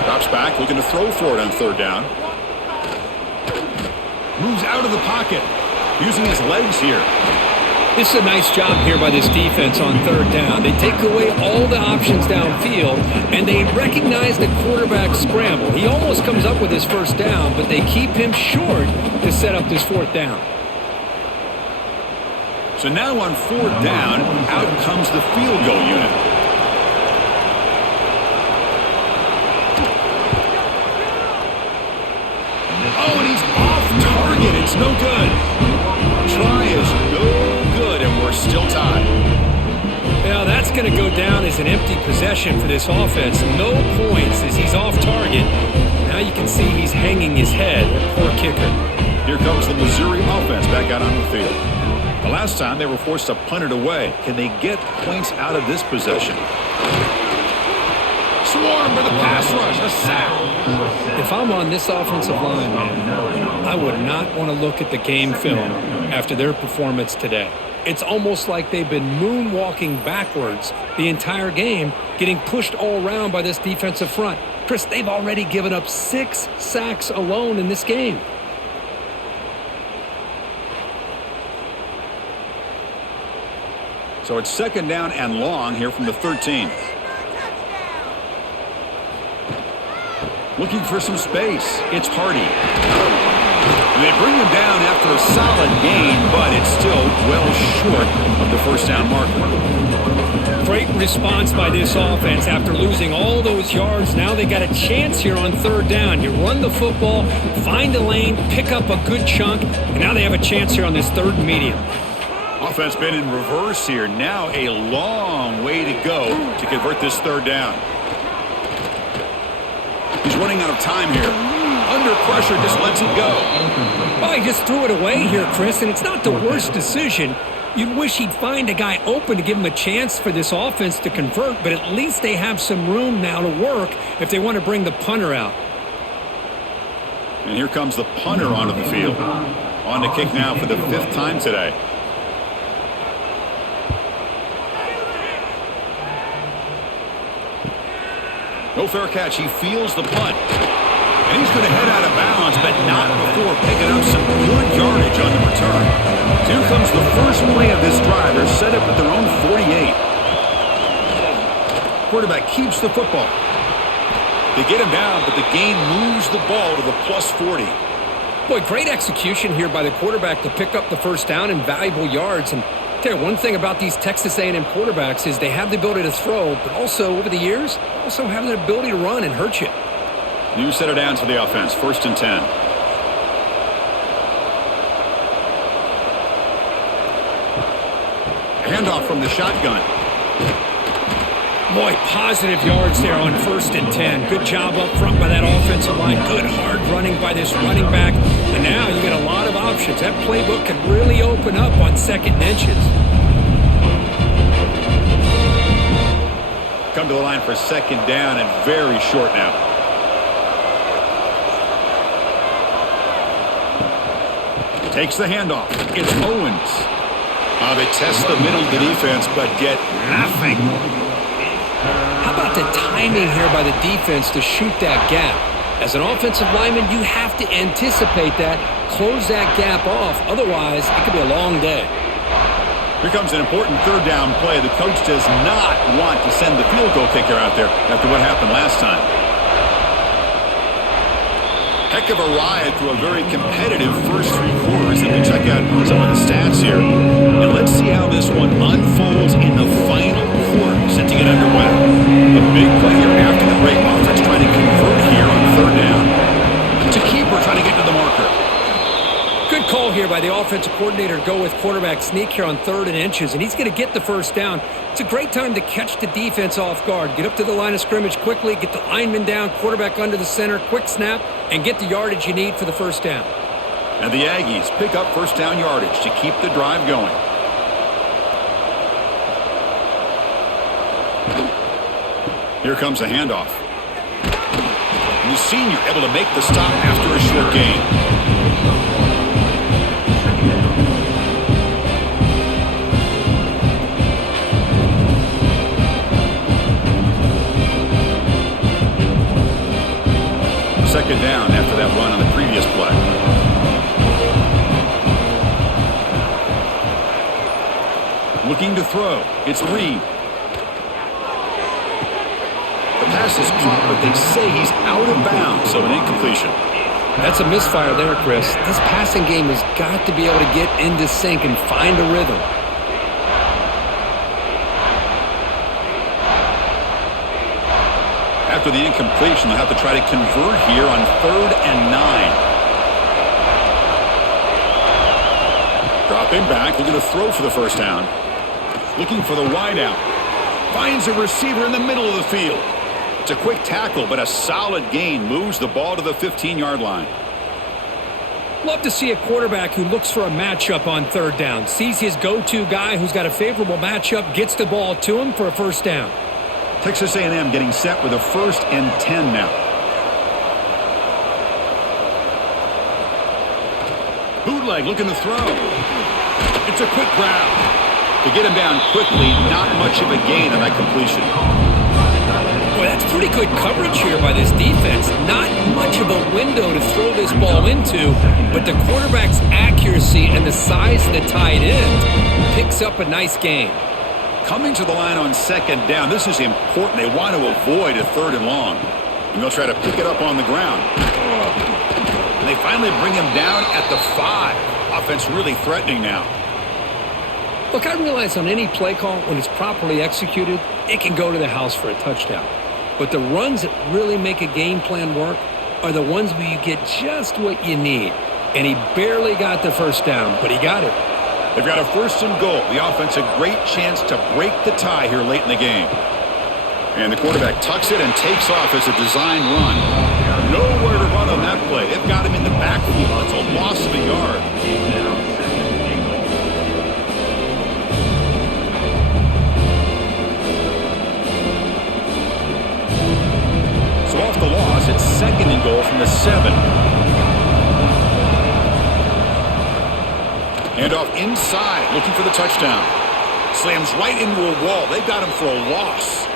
Drops back, looking to throw for it on 3rd down. Moves out of the pocket, using his legs here. This is a nice job here by this defense on 3rd down. They take away all the options downfield, and they recognize the quarterback scramble. He almost comes up with his first down, but they keep him short to set up this 4th down. So now on 4th down, out comes the field goal unit. Oh, and he's off target. It's no good. Try is no good, and we're still tied. Now that's going to go down as an empty possession for this offense. No points as he's off target. Now you can see he's hanging his head. Poor kicker. Here comes the Missouri offense back out on the field. The last time they were forced to punt it away. Can they get points out of this possession? Swarm with a pass rush, a sack. If I'm on this offensive line, man, I would not want to look at the game film after their performance today. It's almost like they've been moonwalking backwards the entire game, getting pushed all around by this defensive front. Chris, they've already given up 6 sacks alone in this game. So it's 2nd down and long here from the 13. Looking for some space. It's Hardy. And they bring him down after a solid gain, but it's still well short of the first down marker. Great response by this offense after losing all those yards. Now they got a chance here on 3rd down. You run the football, find a lane, pick up a good chunk, and now they have a chance here on this 3rd and medium. Offense been in reverse here. Now a long way to go to convert this 3rd down. He's running out of time here. Under pressure, just lets it go. Well, he just threw it away here, Chris, and it's not the worst decision. You'd wish he'd find a guy open to give him a chance for this offense to convert, but at least they have some room now to work if they want to bring the punter out. And here comes the punter onto the field. On to kick now for the 5th time today. No fair catch. He feels the punt. And he's going to head out of bounds, but not before picking up some good yardage on the return. So here comes the first play of this drive. They're set up at their own 48. Quarterback keeps the football. They get him down, but the gain moves the ball to the plus 40. Boy, great execution here by the quarterback to pick up the first down and valuable yards. And tell you, one thing about these Texas A&M quarterbacks is they have the ability to throw, but also over the years, also have the ability to run and hurt you. New set of downs for the offense. 1st and 10. Handoff from the shotgun. Boy, positive yards there on 1st and 10. Good job up front by that offensive line. Good hard running by this running back. And now you get a lot of options. That playbook can really open up on 2nd and inches. Come to the line for 2nd down and very short now. Takes the handoff. It's Owens. They test the middle of the defense, but get nothing. How about the timing here by the defense to shoot that gap? As an offensive lineman, you have to anticipate that, close that gap off. Otherwise, it could be a long day. Here comes an important third down play. The coach does not want to send the field goal kicker out there after what happened last time. Heck of a ride through a very competitive first three quarters. And we check out some of the stats here. And let's see how this one unfolds in the final quarter, set to get underway. A big play here after the break. Offense trying to convert here on third down. To keeper trying to get to the marker. Good call here by the offensive coordinator to go with quarterback sneak here on 3rd and inches, and he's going to get the first down. It's a great time to catch the defense off guard. Get up to the line of scrimmage quickly, get the lineman down, quarterback under the center, quick snap, and get the yardage you need for the first down. And the Aggies pick up first down yardage to keep the drive going. Here comes a handoff. And the senior able to make the stop after a short gain. Second down after that run on the previous play. Looking to throw. It's Reed. The pass is caught, but they say he's out of bounds, so an incompletion. That's a misfire there, Chris. This passing game has got to be able to get into sync and find a rhythm. After the incompletion, they'll have to try to convert here on 3rd and 9. Dropping back, looking to throw for the first down. Looking for the wideout. Finds a receiver in the middle of the field. It's a quick tackle, but a solid gain moves the ball to the 15-yard line. Love to see a quarterback who looks for a matchup on 3rd down. Sees his go-to guy who's got a favorable matchup, gets the ball to him for a first down. Texas A&M getting set with a 1st and 10 now. Bootleg looking to throw. It's a quick grab. To get him down quickly, not much of a gain on that completion. Boy, that's pretty good coverage here by this defense. Not much of a window to throw this ball into, but the quarterback's accuracy and the size of the tight end picks up a nice gain. Coming to the line on 2nd down, this is important. They want to avoid a 3rd and long. And they'll try to pick it up on the ground. And they finally bring him down at the 5. Offense really threatening now. Look, I realize on any play call, when it's properly executed, it can go to the house for a touchdown. But the runs that really make a game plan work are the ones where you get just what you need. And he barely got the first down, but he got it. They've got a 1st and goal. The offense a great chance to break the tie here late in the game. And the quarterback tucks it and takes off as a design run. Nowhere to run on that play. They've got him in the backfield. It's a loss of a yard. So off the loss, it's 2nd and goal from the 7. Handoff inside, looking for the touchdown. Slams right into a wall. They've got him for a loss.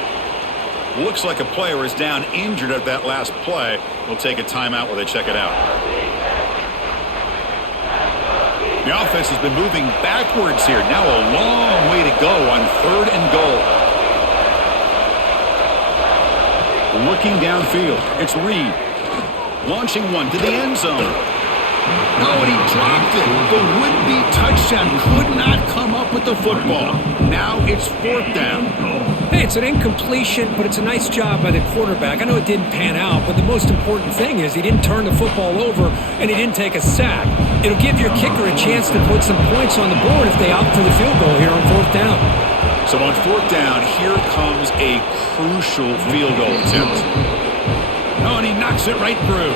Looks like a player is down injured at that last play. We'll take a timeout while they check it out. The offense has been moving backwards here. Now a long way to go on 3rd and goal. Looking downfield, it's Reed. Launching one to the end zone. Oh, and he dropped it. The would-be touchdown could not come up with the football. Now it's 4th down. Hey, it's an incompletion, but it's a nice job by the quarterback. I know it didn't pan out, but the most important thing is he didn't turn the football over and he didn't take a sack. It'll give your kicker a chance to put some points on the board if they opt for the field goal here on 4th down. So on 4th down, here comes a crucial field goal attempt. Oh, and he knocks it right through.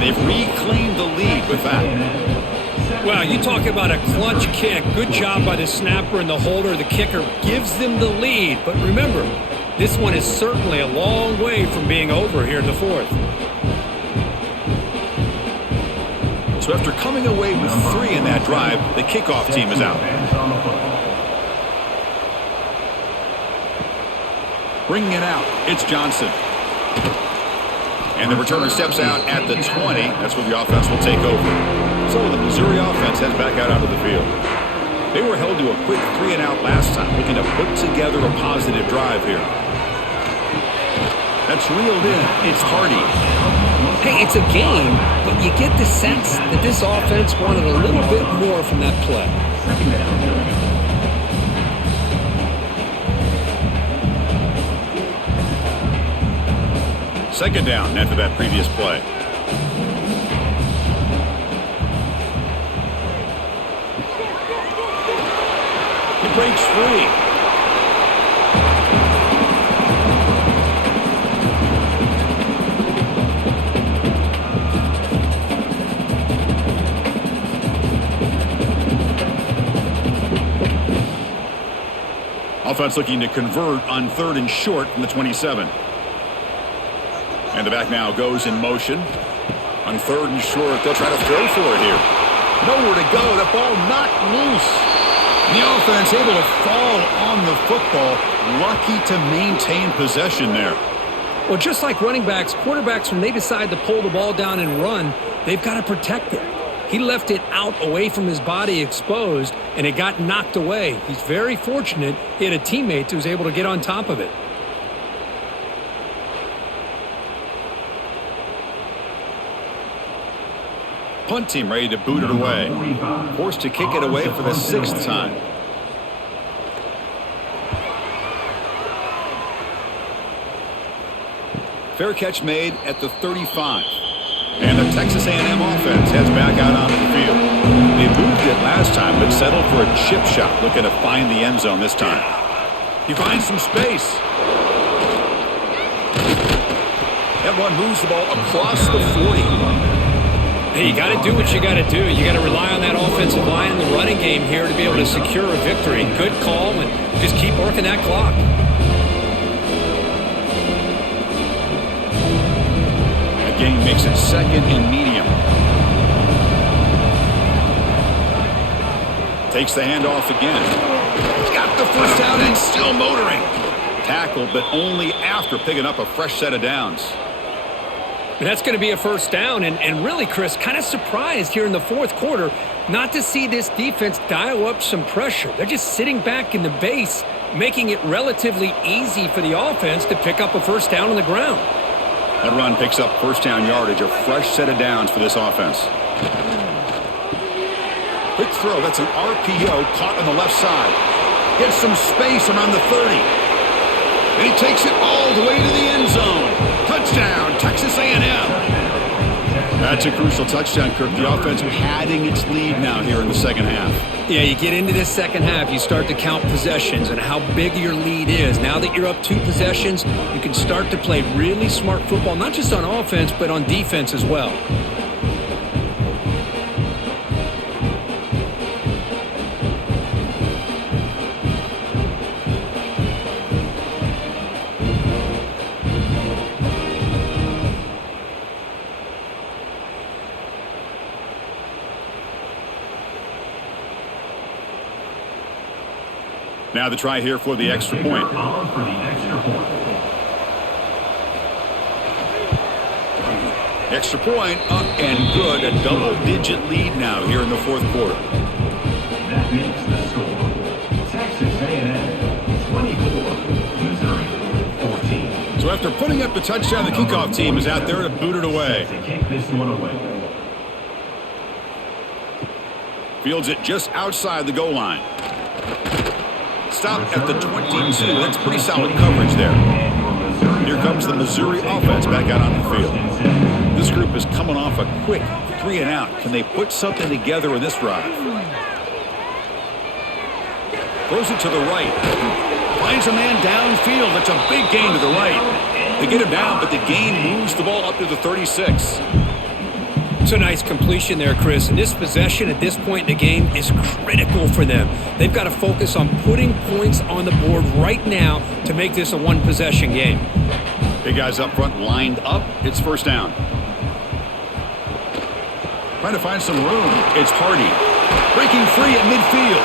They've reclaimed the lead with that. Wow, you talk about a clutch kick. Good job by the snapper and the holder. The kicker gives them the lead. But remember, this one is certainly a long way from being over here in the 4th. So after coming away with 3 in that drive, the kickoff team is out. Bringing it out, it's Johnson. And the returner steps out at the 20. That's where the offense will take over. So the Missouri offense heads back out onto the field. They were held to a quick 3-and-out last time, looking to put together a positive drive here. That's reeled in. It's Hardy. Hey, it's a game, but you get the sense that this offense wanted a little bit more from that play. Second down, here we go. Second down after that previous play. He breaks free. Offense looking to convert on 3rd and short from the 27. And the back now goes in motion. On 3rd and short, they'll try to throw for it here. Nowhere to go. The ball knocked loose. The offense able to fall on the football. Lucky to maintain possession there. Well, just like running backs, quarterbacks, when they decide to pull the ball down and run, they've got to protect it. He left it out away from his body exposed, and it got knocked away. He's very fortunate he had a teammate who was able to get on top of it. Punt team ready to boot it away. Forced to kick it away for the 6th time. Fair catch made at the 35. And the Texas A&M offense heads back out onto the field. They moved it last time, but settled for a chip shot, looking to find the end zone this time. He finds some space. That one moves the ball across the 40. Hey, you got to do what you got to do. You got to rely on that offensive line in the running game here to be able to secure a victory. Good call, and just keep working that clock. That gain makes it 2nd and medium. Takes the handoff again. He's got the first down and still motoring. Tackled, but only after picking up a fresh set of downs. And that's going to be a first down, and really, Chris, kind of surprised here in the 4th quarter not to see this defense dial up some pressure. They're just sitting back in the base, making it relatively easy for the offense to pick up a first down on the ground. That run picks up first down yardage, a fresh set of downs for this offense. Quick throw, that's an RPO caught on the left side. Gets some space around the 30. And he takes it all the way to the end zone. Touchdown, Texas A&M. That's a crucial touchdown, Kirk. The offense padding its lead now here in the second half. Yeah, you get into this second half, you start to count possessions and how big your lead is. Now that you're up 2 possessions, you can start to play really smart football, not just on offense, but on defense as well. Now the try here for the extra point. For the extra point. Extra point up and good. A double-digit lead now here in the 4th quarter. That makes the score. Texas A&M 24, Missouri 14. So after putting up the touchdown, the kickoff team is out there to boot it away. To kick this one away. Fields it just outside the goal line. Stopped at the 22. That's pretty solid coverage there. Here comes the Missouri offense back out on the field. This group is coming off a quick 3-and-out. Can they put something together in this drive? Throws it to the right. Finds a man downfield. That's a big gain to the right. They get him down, but the gain moves the ball up to the 36. It's a nice completion there, Chris. And this possession at this point in the game is critical for them. They've got to focus on putting points on the board right now to make this a one-possession game. Big guys up front lined up. It's first down. Trying to find some room. It's Hardy. Breaking free at midfield.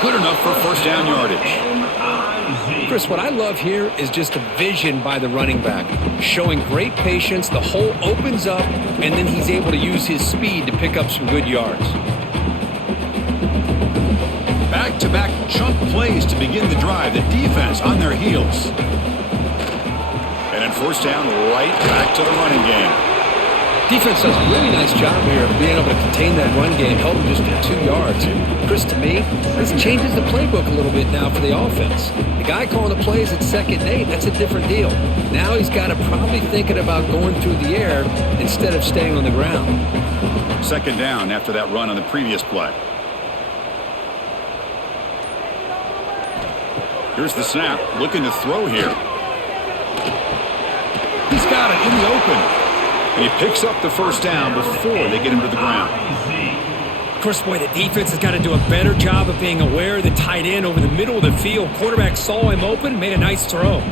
Good enough for first down yardage. Chris, what I love here is just the vision by the running back. Showing great patience, the hole opens up, and then he's able to use his speed to pick up some good yards. back-to-back chunk plays to begin the drive. The defense on their heels. And then first down, right back to the running game. Defense does a really nice job here of being able to contain that run game, held them just for 2 yards. Chris, to me, this changes the playbook a little bit now for the offense. The guy calling the plays at 2nd and 8, that's a different deal. Now he's got to probably thinking about going through the air instead of staying on the ground. 2nd down after that run on the previous play. Here's the snap, looking to throw here. He's got it in the open. And he picks up the first down before they get him to the ground. Of course, boy, the defense has got to do a better job of being aware of the tight end over the middle of the field. Quarterback saw him open, made a nice throw.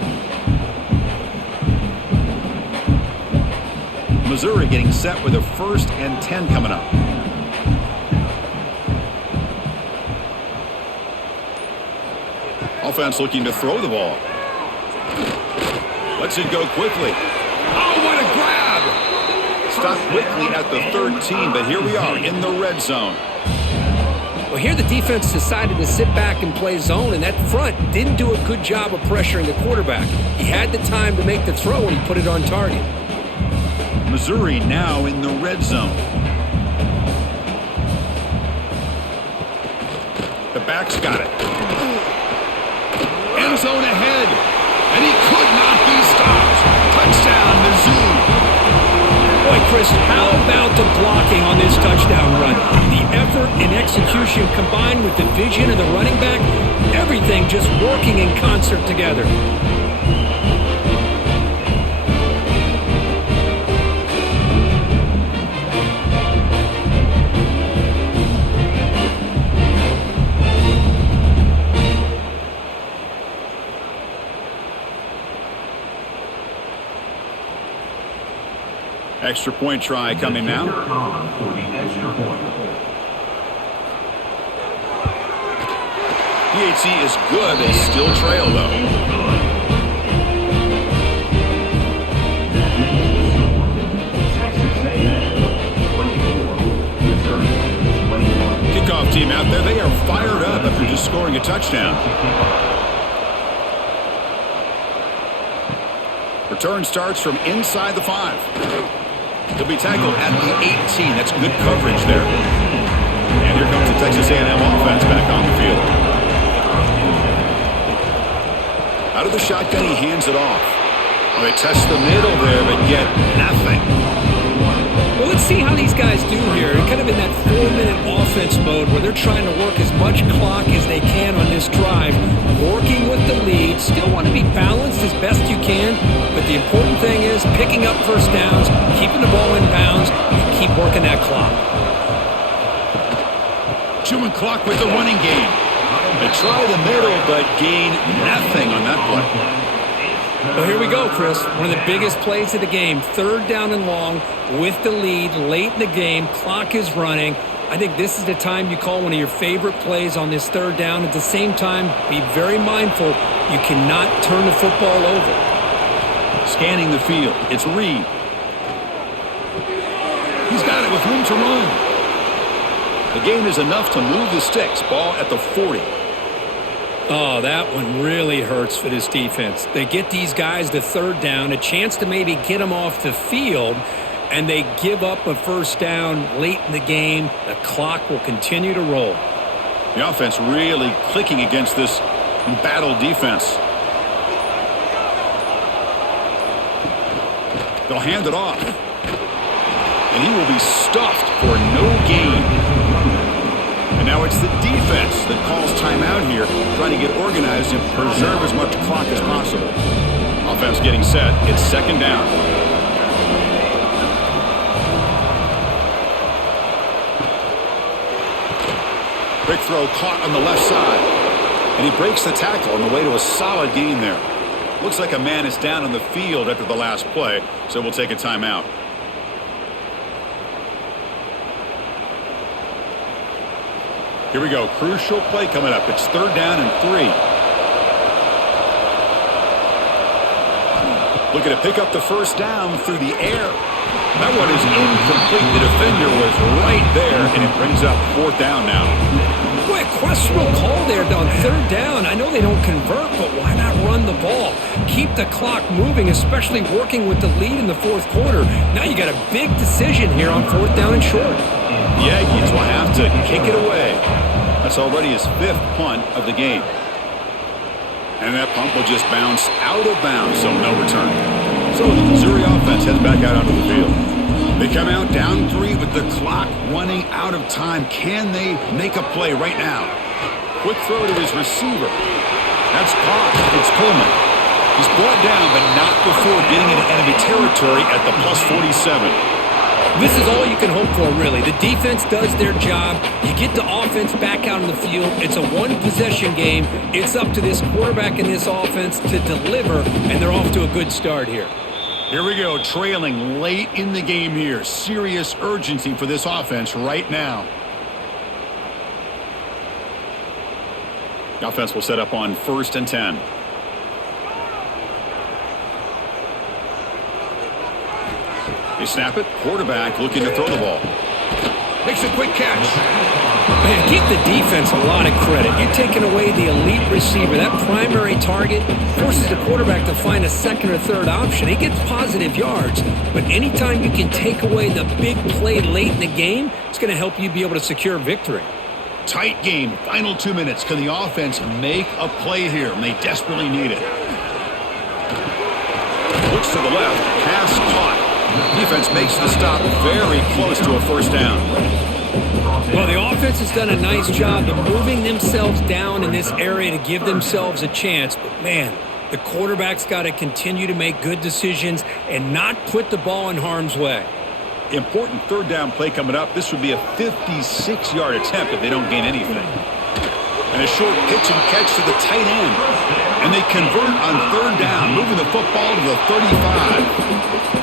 Missouri getting set with a 1st and 10 coming up. Offense looking to throw the ball. Lets it go quickly. Oh, what a grab! Stopped quickly at the 13, but here we are in the red zone. Well, here the defense decided to sit back and play zone, and that front didn't do a good job of pressuring the quarterback. He had the time to make the throw, and he put it on target. Missouri now in the red zone. The back's got it. End zone ahead, and he could not be stopped. Touchdown, Mizzou. Boy, Chris, how about the blocking on this touchdown run? The effort and execution combined with the vision of the running back, everything just working in concert together. Extra point try coming now. For the extra point. PHC is good. They still trail, though. Texas A&M 24, Missouri 21. Kickoff team out there. They are fired up after just scoring a touchdown. Return starts from inside the 5. He'll be tackled at the 18. That's good coverage there. And here comes the Texas A&M offense back on the field. Out of the shotgun, he hands it off. Well, they test the middle there, but get nothing. Well, let's see how these guys do here. Kind of in that 4-minute offense mode where they're trying to work as much clock as they can on this drive, working with the lead, still want to be balanced as best you can, but the important thing is picking up first downs, keeping the ball in bounds, and keep working that clock. Chewing clock with the running game. They try the middle, but gain nothing on that play. Well, here we go, Chris. One of the biggest plays of the game. 3rd down and long with the lead late in the game. Clock is running. I think this is the time you call one of your favorite plays on this 3rd down. At the same time, be very mindful. You cannot turn the football over. Scanning the field. It's Reed. He's got it with room to run. The gain is enough to move the sticks. Ball at the 40. Oh, that one really hurts for this defense. They get these guys to 3rd down, a chance to maybe get them off the field, and they give up a first down late in the game. The clock will continue to roll. The offense really clicking against this embattled defense. They'll hand it off. And he will be stuffed for no gain. And now it's the defense that calls timeout here, trying to get organized and preserve as much clock as possible. Offense getting set. It's 2nd down. Quick throw caught on the left side. And he breaks the tackle on the way to a solid gain there. Looks like a man is down on the field after the last play, so we'll take a timeout. Here we go. Crucial play coming up. It's 3rd down and 3. Looking to pick up the first down through the air. That one is incomplete. The defender was right there, and it brings up 4th down now. Boy, a questionable call there on third down. I know they don't convert, but why not run the ball? Keep the clock moving, especially working with the lead in the fourth quarter. Now you got a big decision here on fourth down and short. The Aggies will have to kick it away. That's already his 5th punt of the game. And that punt will just bounce out of bounds, so no return. So the Missouri offense heads back out onto the field. They come out down 3 with the clock running out of time. Can they make a play right now? Quick throw to his receiver. That's caught. It's Coleman. He's brought down, but not before getting into enemy territory at the +47. This is all you can hope for, really. The defense does their job. You get the offense back out on the field. It's a one-possession game. It's up to this quarterback and this offense to deliver, and they're off to a good start here. Here we go, trailing late in the game here. Serious urgency for this offense right now. The offense will set up on 1st and 10. They snap it. Quarterback looking to throw the ball. Makes a quick catch. Man, give the defense a lot of credit. You're taking away the elite receiver. That primary target forces the quarterback to find a second or third option. He gets positive yards, but anytime you can take away the big play late in the game, it's going to help you be able to secure victory. Tight game. Final 2 minutes. Can the offense make a play here? And they desperately need it. Looks to the left. Pass caught. Defense makes the stop very close to a first down. Well, the offense has done a nice job of moving themselves down in this area to give themselves a chance. But, man, the quarterback's got to continue to make good decisions and not put the ball in harm's way. Important third down play coming up. This would be a 56-yard attempt if they don't gain anything. And a short pitch and catch to the tight end. And they convert on third down, moving the football to the 35.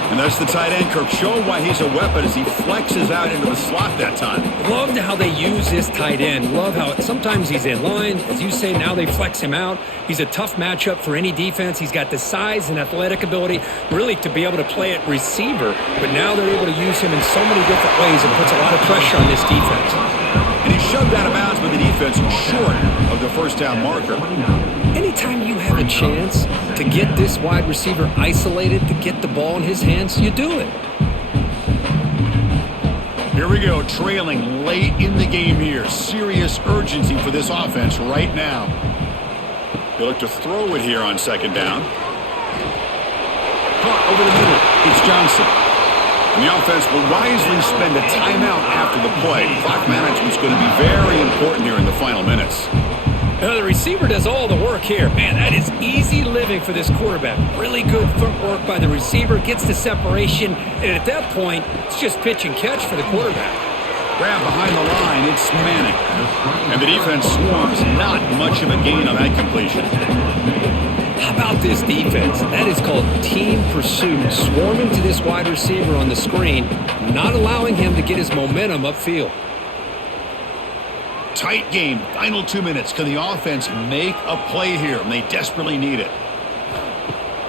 And that's the tight end, Kirk, showing why he's a weapon as he flexes out into the slot that time. Loved how they use this tight end. Love how sometimes he's in line. As you say, now they flex him out. He's a tough matchup for any defense. He's got the size and athletic ability really to be able to play at receiver. But now they're able to use him in so many different ways and puts a lot of pressure on this defense. And he's shoved out of bounds with the defense short of the first down marker. Anytime you have a chance to get this wide receiver isolated, to get the ball in his hands, you do it. Here we go, trailing late in the game here. Serious urgency for this offense right now. They look to throw it here on second down. Caught over the middle. It's Johnson. And the offense will wisely spend a timeout after the play. Clock management is going to be very important here in the final minutes. The receiver does all the work here. Man, that is easy living for this quarterback. Really good footwork by the receiver, gets the separation, and at that point, it's just pitch and catch for the quarterback. Grab behind the line, it's Manning. And the defense swarms, not much of a gain on that completion. How about this defense? That is called team pursuit. Swarming to this wide receiver on the screen, not allowing him to get his momentum upfield. Tight game, final 2 minutes. Can the offense make a play here? And they desperately need it.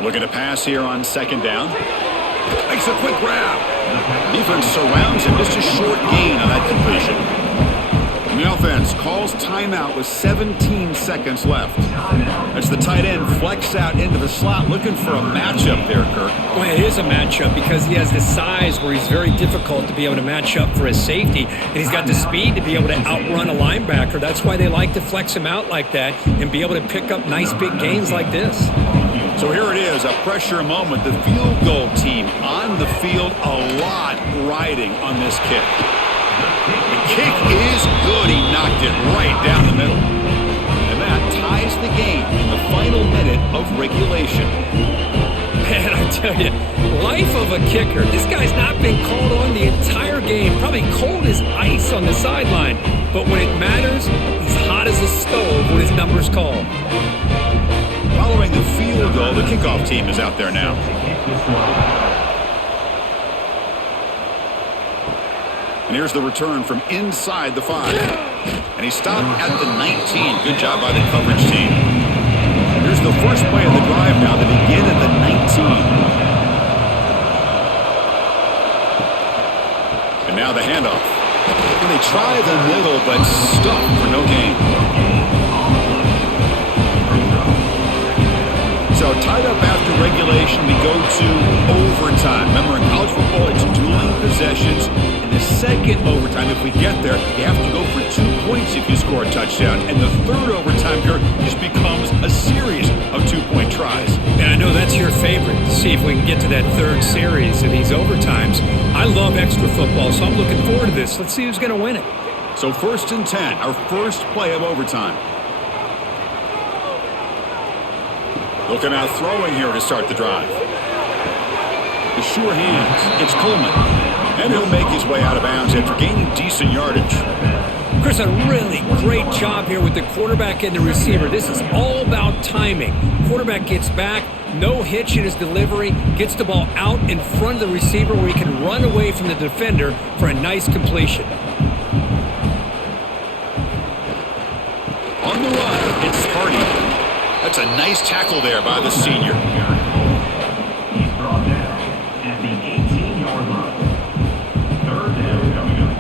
Looking to pass here on second down. Makes a quick grab. Defense surrounds him. Just a short gain on that completion. And the offense calls timeout with 17 seconds left. As the tight end flex out into the slot, looking for a matchup there, Kirk. Well, it is a matchup because he has the size where he's very difficult to be able to match up for his safety, and he's got the speed to be able to outrun a linebacker. That's why they like to flex him out like that and be able to pick up nice big gains like this. So here it is, a pressure moment. The field goal team on the field, a lot riding on this kick. The kick is good. He knocked it right down the middle. And that ties the game in the final minute of regulation. Man, I tell you, life of a kicker. This guy's not been called on the entire game. Probably cold as ice on the sideline. But when it matters, he's hot as a stove when his number's called. Following the field goal, the kickoff team is out there now. And here's the return from inside the 5. And he stopped at the 19. Good job by the coverage team. Here's the first play of the drive now. They begin at the 19. And now the handoff. And they try the middle, but stuck for no gain. So tied up after regulation, we go to overtime. Remember, in college football, it's dueling possessions. In the second overtime, if we get there, you have to go for 2 points if you score a touchdown. And the third overtime here just becomes a series of 2-point tries. And I know that's your favorite, to see if we can get to that third series of these overtimes. I love extra football, so I'm looking forward to this. Let's see who's going to win it. So 1st and 10, our first play of overtime. Looking out throwing here to start the drive. The sure hands. It's Coleman. And he'll make his way out of bounds after gaining decent yardage. Chris, a really great job here with the quarterback and the receiver. This is all about timing. Quarterback gets back, no hitch in his delivery, gets the ball out in front of the receiver where he can run away from the defender for a nice completion. On the run, it's Hardy. That's a nice tackle there by the senior. He's brought down at the 18-yard line. 3rd down coming up.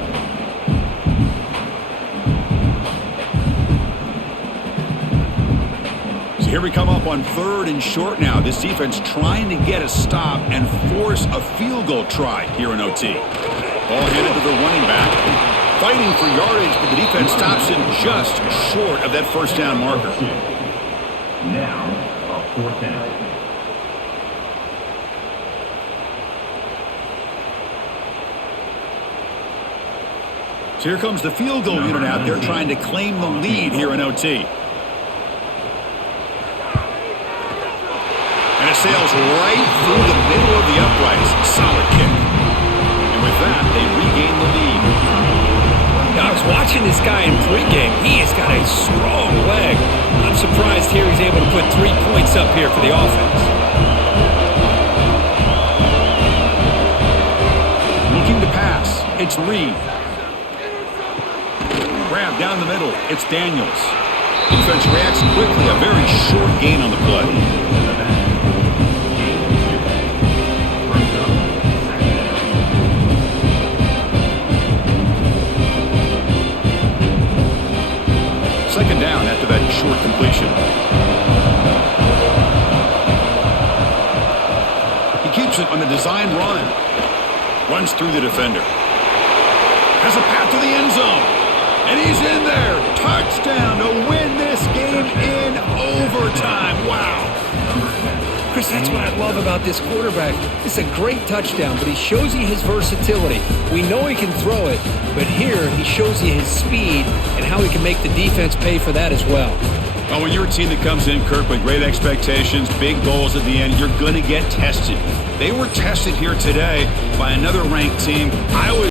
So here we come up on 3rd and short now. This defense trying to get a stop and force a field goal try here in OT. Ball handed to the running back. Fighting for yardage, but the defense stops him just short of that first down marker. Now, a 4th down. So here comes the field goal unit out there trying to claim the lead here in OT. And it sails right through the middle of the uprights. Solid kick. And with that, they regain the lead. I was watching this guy in pregame. He has got a strong leg. I'm surprised here he's able to put 3 points up here for the offense. Looking to pass. It's Reed. Grab down the middle. It's Daniels. Defense reacts quickly. A very short gain on the play. Second down after that short completion. He keeps it on the design run. Runs through the defender. Has a path to the end zone. And he's in there. Touchdown to win this game in overtime. Wow. Chris, that's what I love about this quarterback. It's a great touchdown, but he shows you his versatility. We know he can throw it, but here he shows you his speed and how he can make the defense pay for that as well. Well, when you're a team that comes in, Kirk, with great expectations, big goals at the end, you're going to get tested. They were tested here today by another ranked team. I was